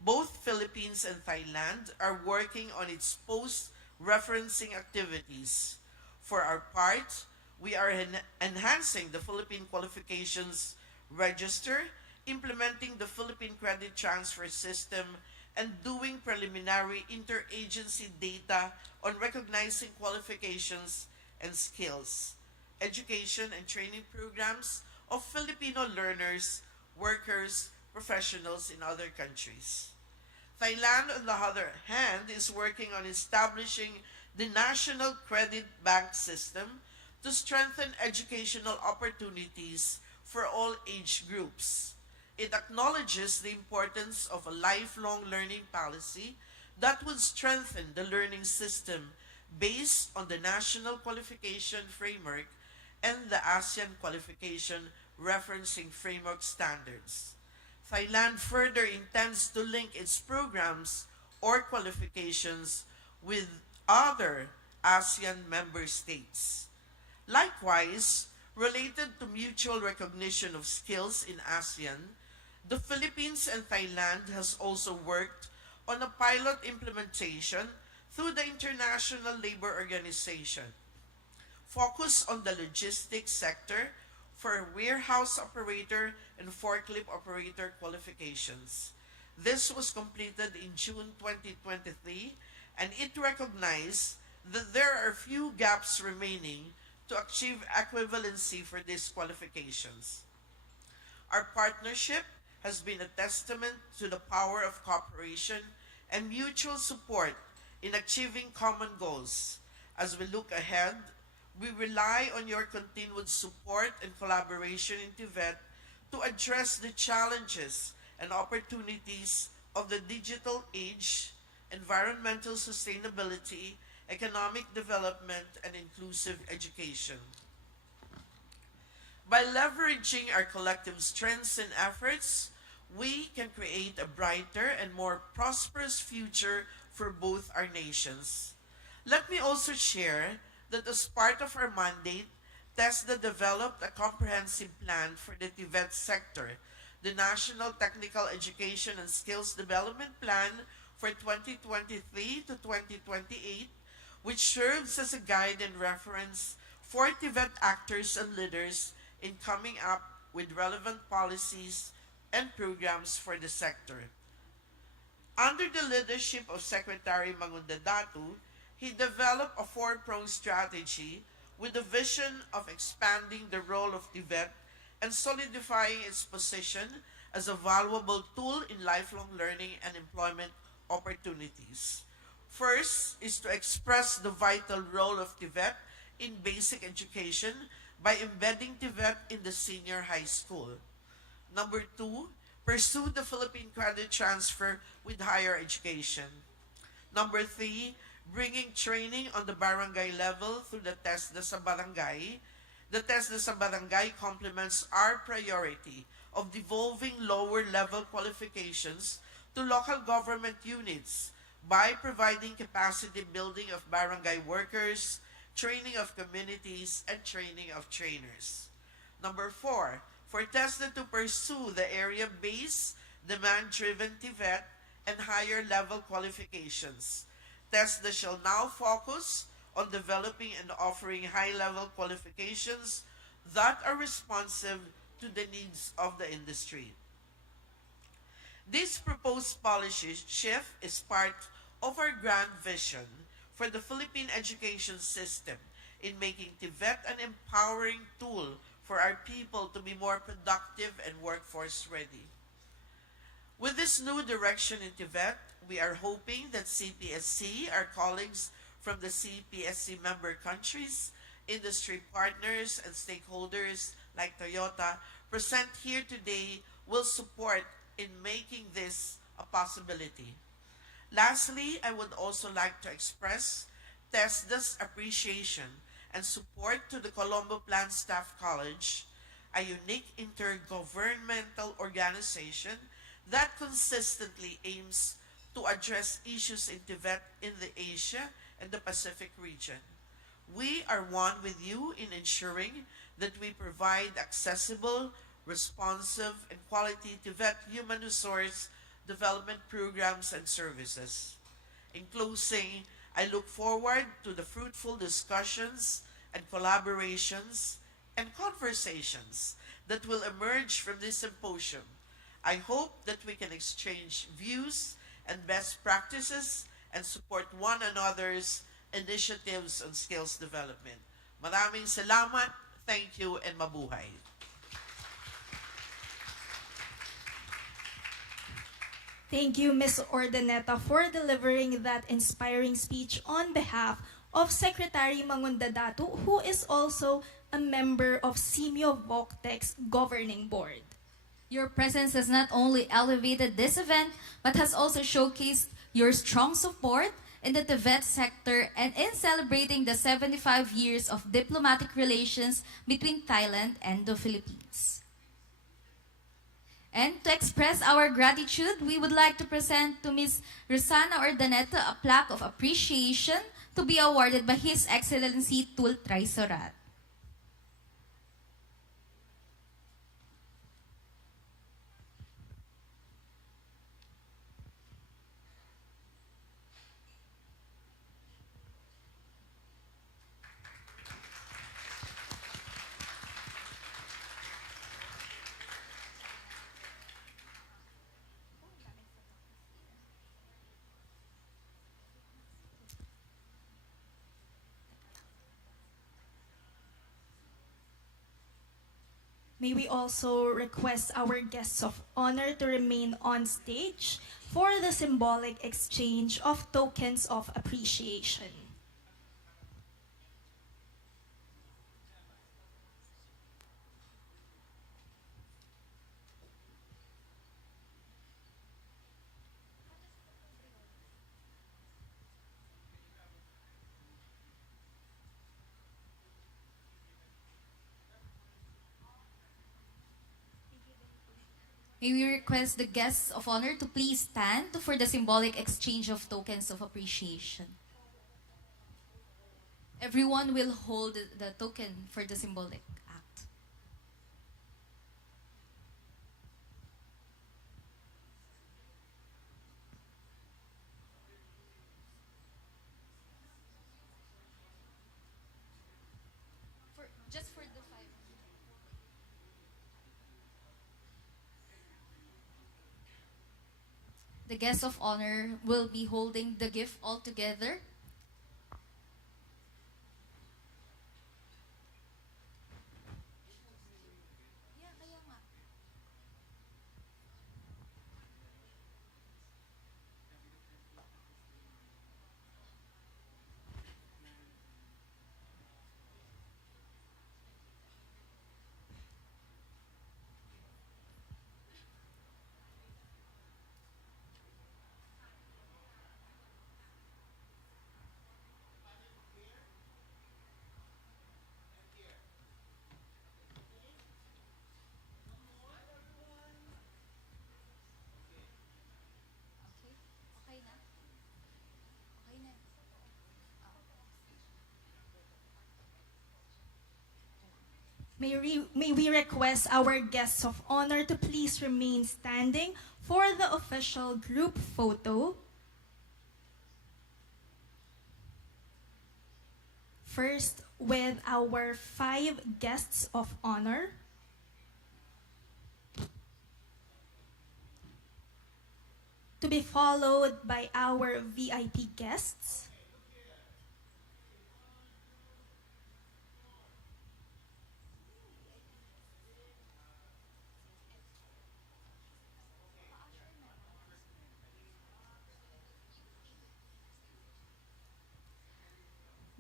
Both Philippines and Thailand are working on its post-referencing activities. For our part, we are enhancing the Philippine Qualifications Register, implementing the Philippine Credit Transfer System, and doing preliminary interagency data on recognizing qualifications and skills, education and training programs of Filipino learners, workers, professionals in other countries. Thailand, on the other hand, is working on establishing the National Credit Bank System to strengthen educational opportunities for all age groups. It acknowledges the importance of a lifelong learning policy that would strengthen the learning system based on the National Qualification Framework and the ASEAN Qualification Referencing Framework standards. Thailand further intends to link its programs or qualifications with other ASEAN member states. Likewise, related to mutual recognition of skills in ASEAN, the Philippines and Thailand has also worked on a pilot implementation through the International Labor Organization, focused on the logistics sector for warehouse operator and forklift operator qualifications. This was completed in June 2023, and it recognized that there are few gaps remaining to achieve equivalency for these qualifications. Our partnership has been a testament to the power of cooperation and mutual support in achieving common goals. As we look ahead, we rely on your continued support and collaboration in Tibet to address the challenges and opportunities of the digital age, environmental sustainability, economic development, and inclusive education. By leveraging our collective strengths and efforts, we can create a brighter and more prosperous future for both our nations. Let me also share that as part of our mandate, TESDA developed a comprehensive plan for the Tibet sector, the National Technical Education and Skills Development Plan for 2023 to 2028, which serves as a guide and reference for Tibet actors and leaders in coming up with relevant policies and programs for the sector. Under the leadership of Secretary Mangundadatu, he developed a 4-pronged strategy with the vision of expanding the role of Tibet and solidifying its position as a valuable tool in lifelong learning and employment opportunities. First is to express the vital role of TVET in basic education by embedding TVET in the senior high school. Number two, pursue the Philippine credit transfer with higher education. Number three, bringing training on the barangay level through the TESDA sa Barangay. The TESDA sa Barangay complements our priority of devolving lower level qualifications to local government units by providing capacity building of barangay workers, training of communities, and training of trainers. Number four, for TESDA to pursue the area-based, demand-driven TVET and higher level qualifications. TESDA shall now focus on developing and offering high-level qualifications that are responsive to the needs of the industry. This proposed policy shift is part of our grand vision for the Philippine education system in making TVET an empowering tool for our people to be more productive and workforce ready. With this new direction in TVET, we are hoping that CPSC, our colleagues from the CPSC member countries, industry partners, and stakeholders like Toyota present here today will support in making this a possibility. Lastly, I would also like to express TESDA's appreciation and support to the Colombo Plant Staff College, a unique intergovernmental organization that consistently aims to address issues in Tibet in the Asia and the Pacific region. We are one with you in ensuring that we provide accessible, responsive, and quality Tibet human resource development programs and services. In closing, I look forward to the fruitful discussions and collaborations and conversations that will emerge from this symposium. I hope that we can exchange views and best practices and support one another's initiatives on skills development. Maraming salamat, thank you, and mabuhay. Thank you, Ms. Ordaneta, for delivering that inspiring speech on behalf of Secretary Mangundadatu, who is also a member of SEAMEO Voctec's governing board. Your presence has not only elevated this event, but has also showcased your strong support in the Tibet sector and in celebrating the 75 years of diplomatic relations between Thailand and the Philippines. And to express our gratitude, we would like to present to Ms. Rosana Ordaneta a plaque of appreciation to be awarded by His Excellency Tul Traisorat. May we also request our guests of honor to remain on stage for the symbolic exchange of tokens of appreciation. May we request the guests of honor to please stand for the symbolic exchange of tokens of appreciation. Everyone will hold the token for the symbolic act. Just for the five. The guests of honor will be holding the gift all together. May we request our guests of honor to please remain standing for the official group photo. First, with our 5 guests of honor. To be followed by our VIP guests.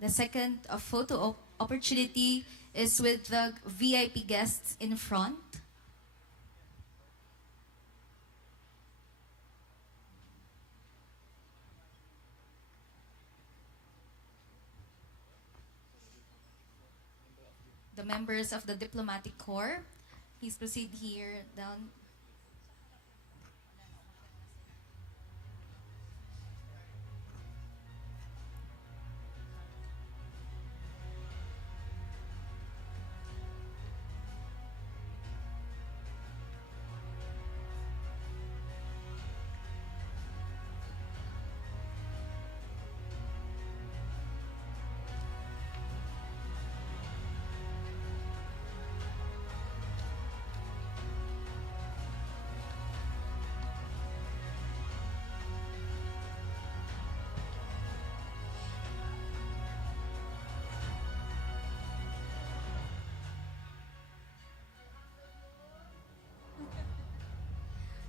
The second photo opportunity is with the VIP guests in front. The members of the Diplomatic Corps. Please proceed here down.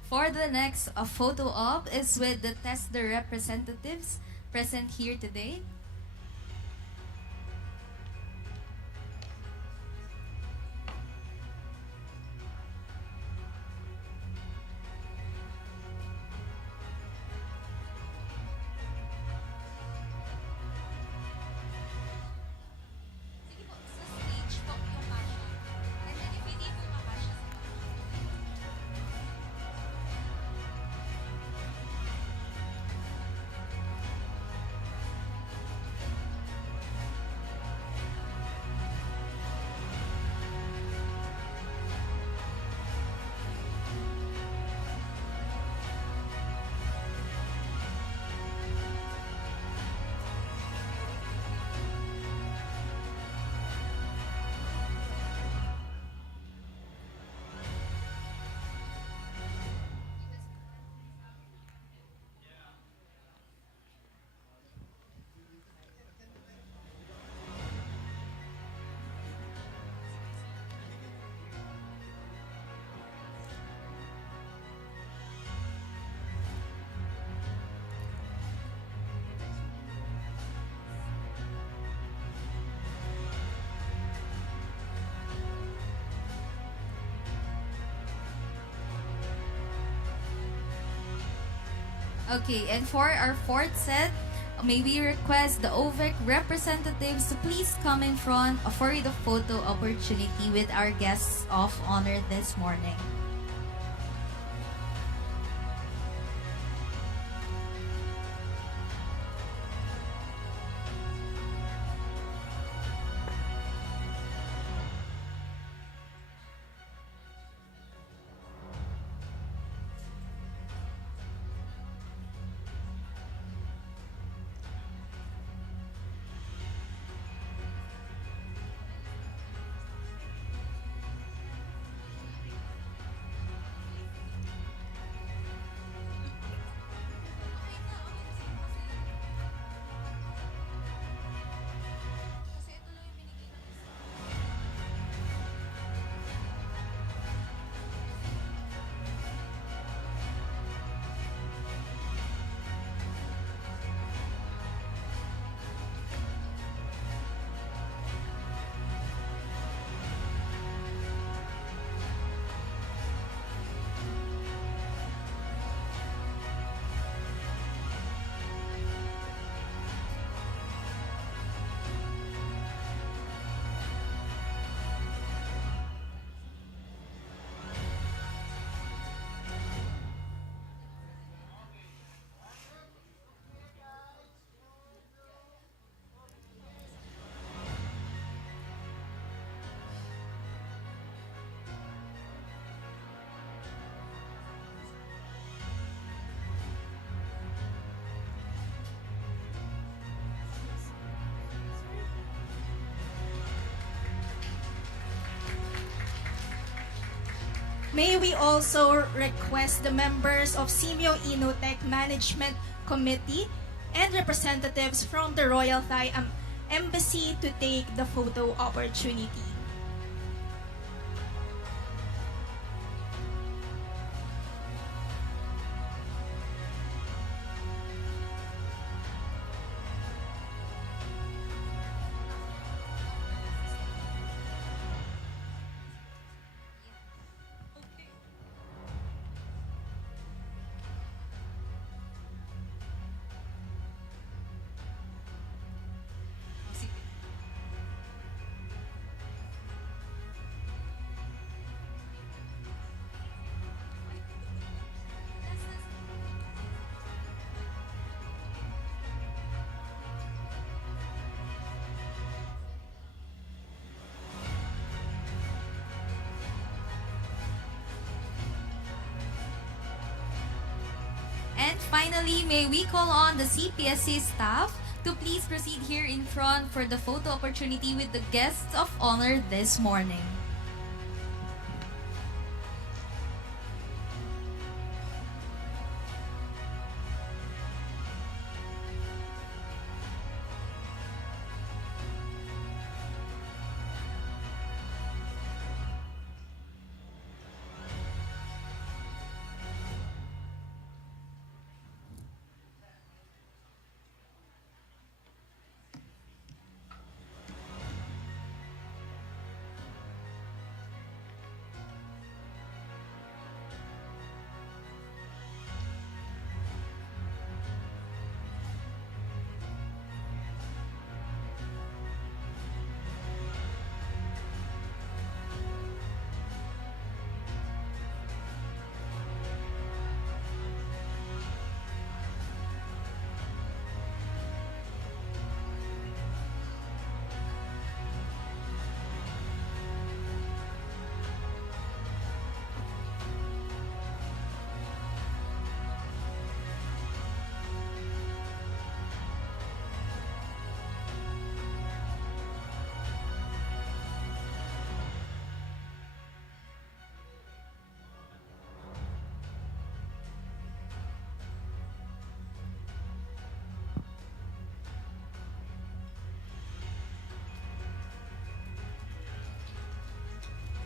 For the next photo op is with the TESDA representatives present here today. Okay, and for our fourth set, may we request the OVEC representatives to please come in front for the photo opportunity with our guests of honor this morning. May we also request the members of SEAMEO Innotech Management Committee and representatives from the Royal Thai Embassy to take the photo opportunity. And finally, may we call on the CPSC staff to please proceed here in front for the photo opportunity with the guests of honor this morning.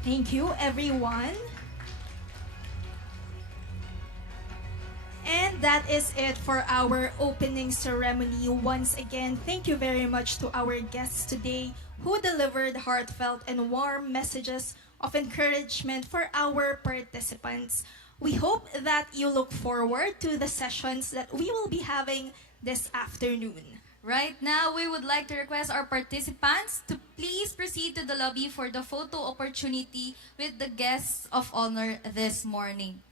Thank you, everyone. And that is it for our opening ceremony. Once again, thank you very much to our guests today who delivered heartfelt and warm messages of encouragement for our participants. We hope that you look forward to the sessions that we will be having this afternoon. Right now, we would like to request our participants to please proceed to the lobby for the photo opportunity with the guests of honor this morning.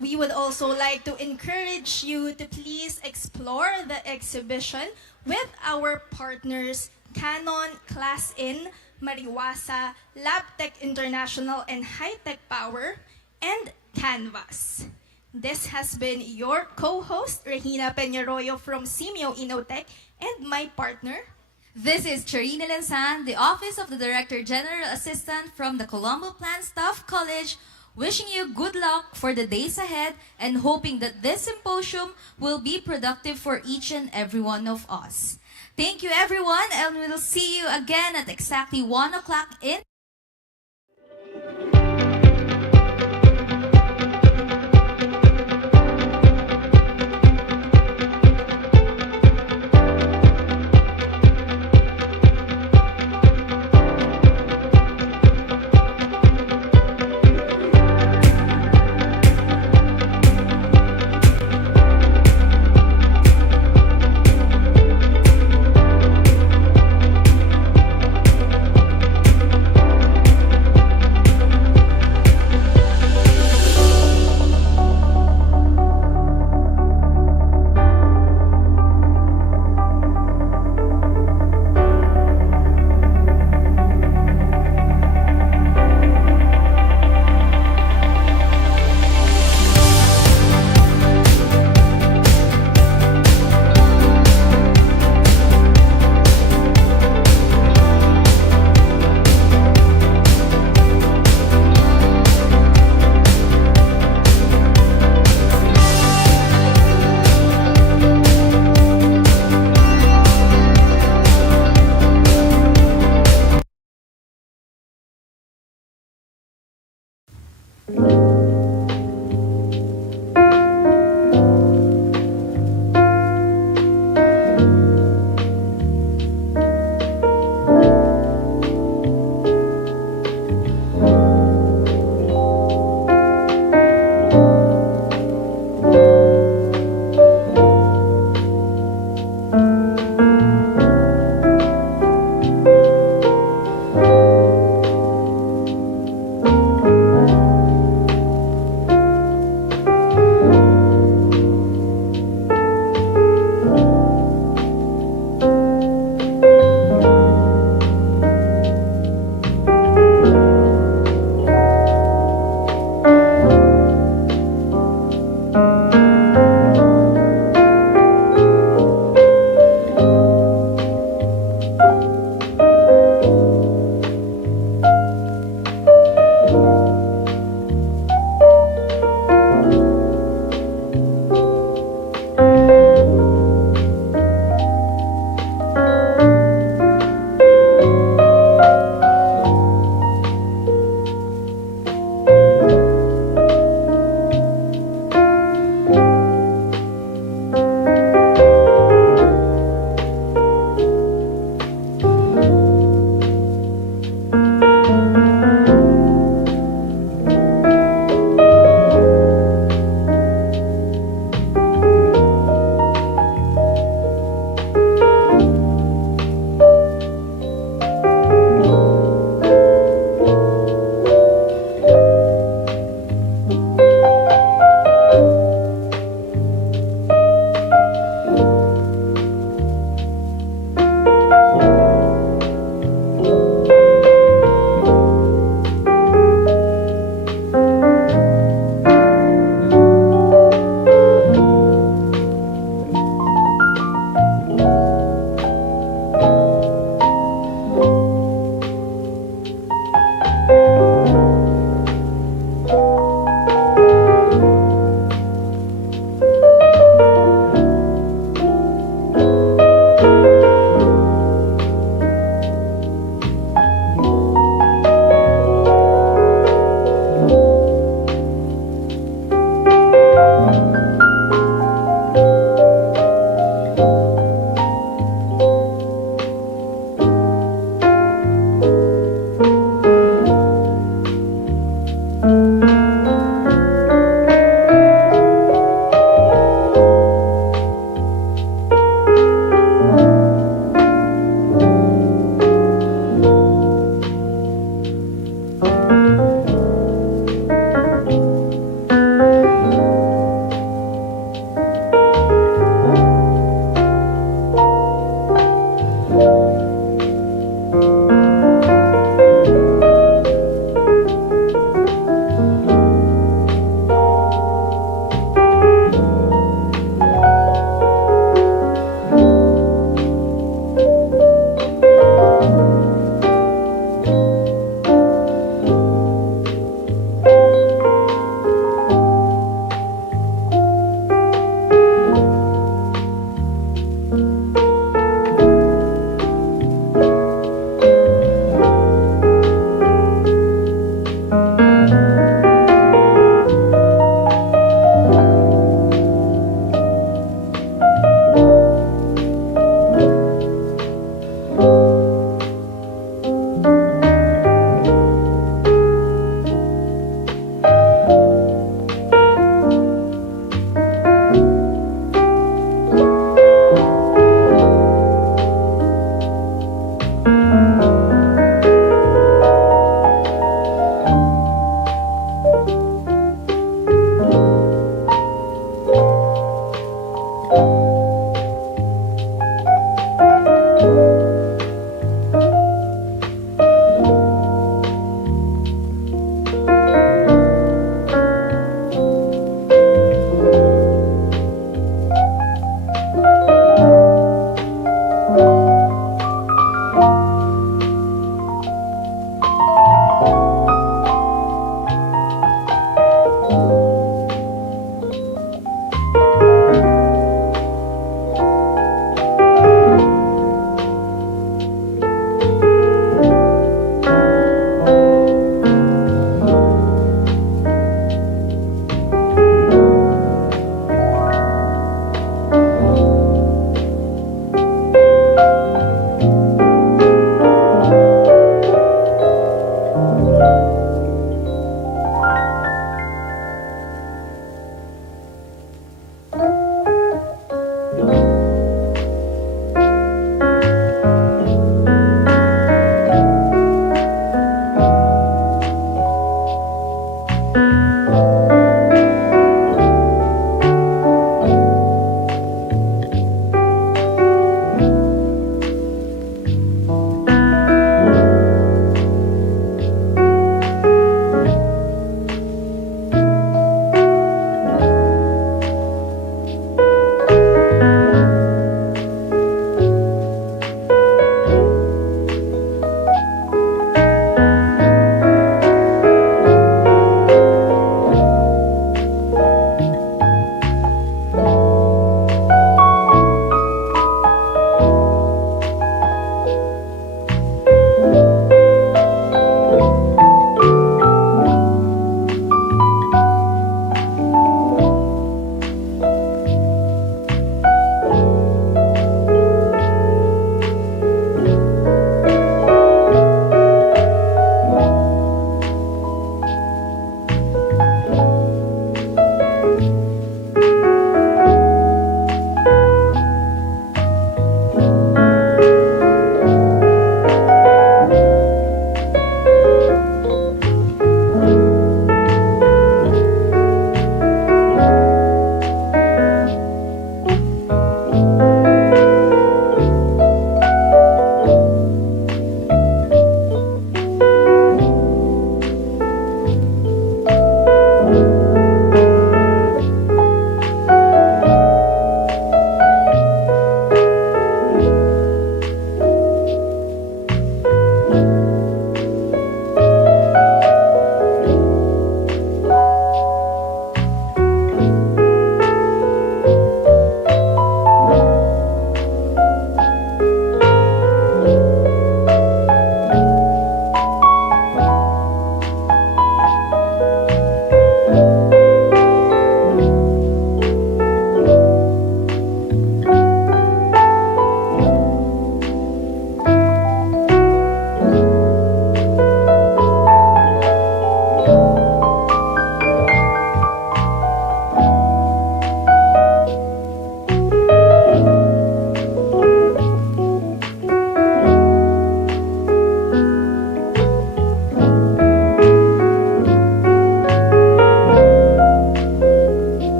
We would also like to encourage you to please explore the exhibition with our partners Canon, Class In, Mariwasa, LabTech International and High-Tech Power, and Canvas. This has been your co-host, Regina Peñarroyo from SEAMEO Innotech, and my partner. This is Charina Lansan, the Office of the Director General Assistant from the Colombo Plant Staff College, wishing you good luck for the days ahead and hoping that this symposium will be productive for each and every one of us. Thank you, everyone, and we'll see you again at exactly 1 o'clock in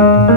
you.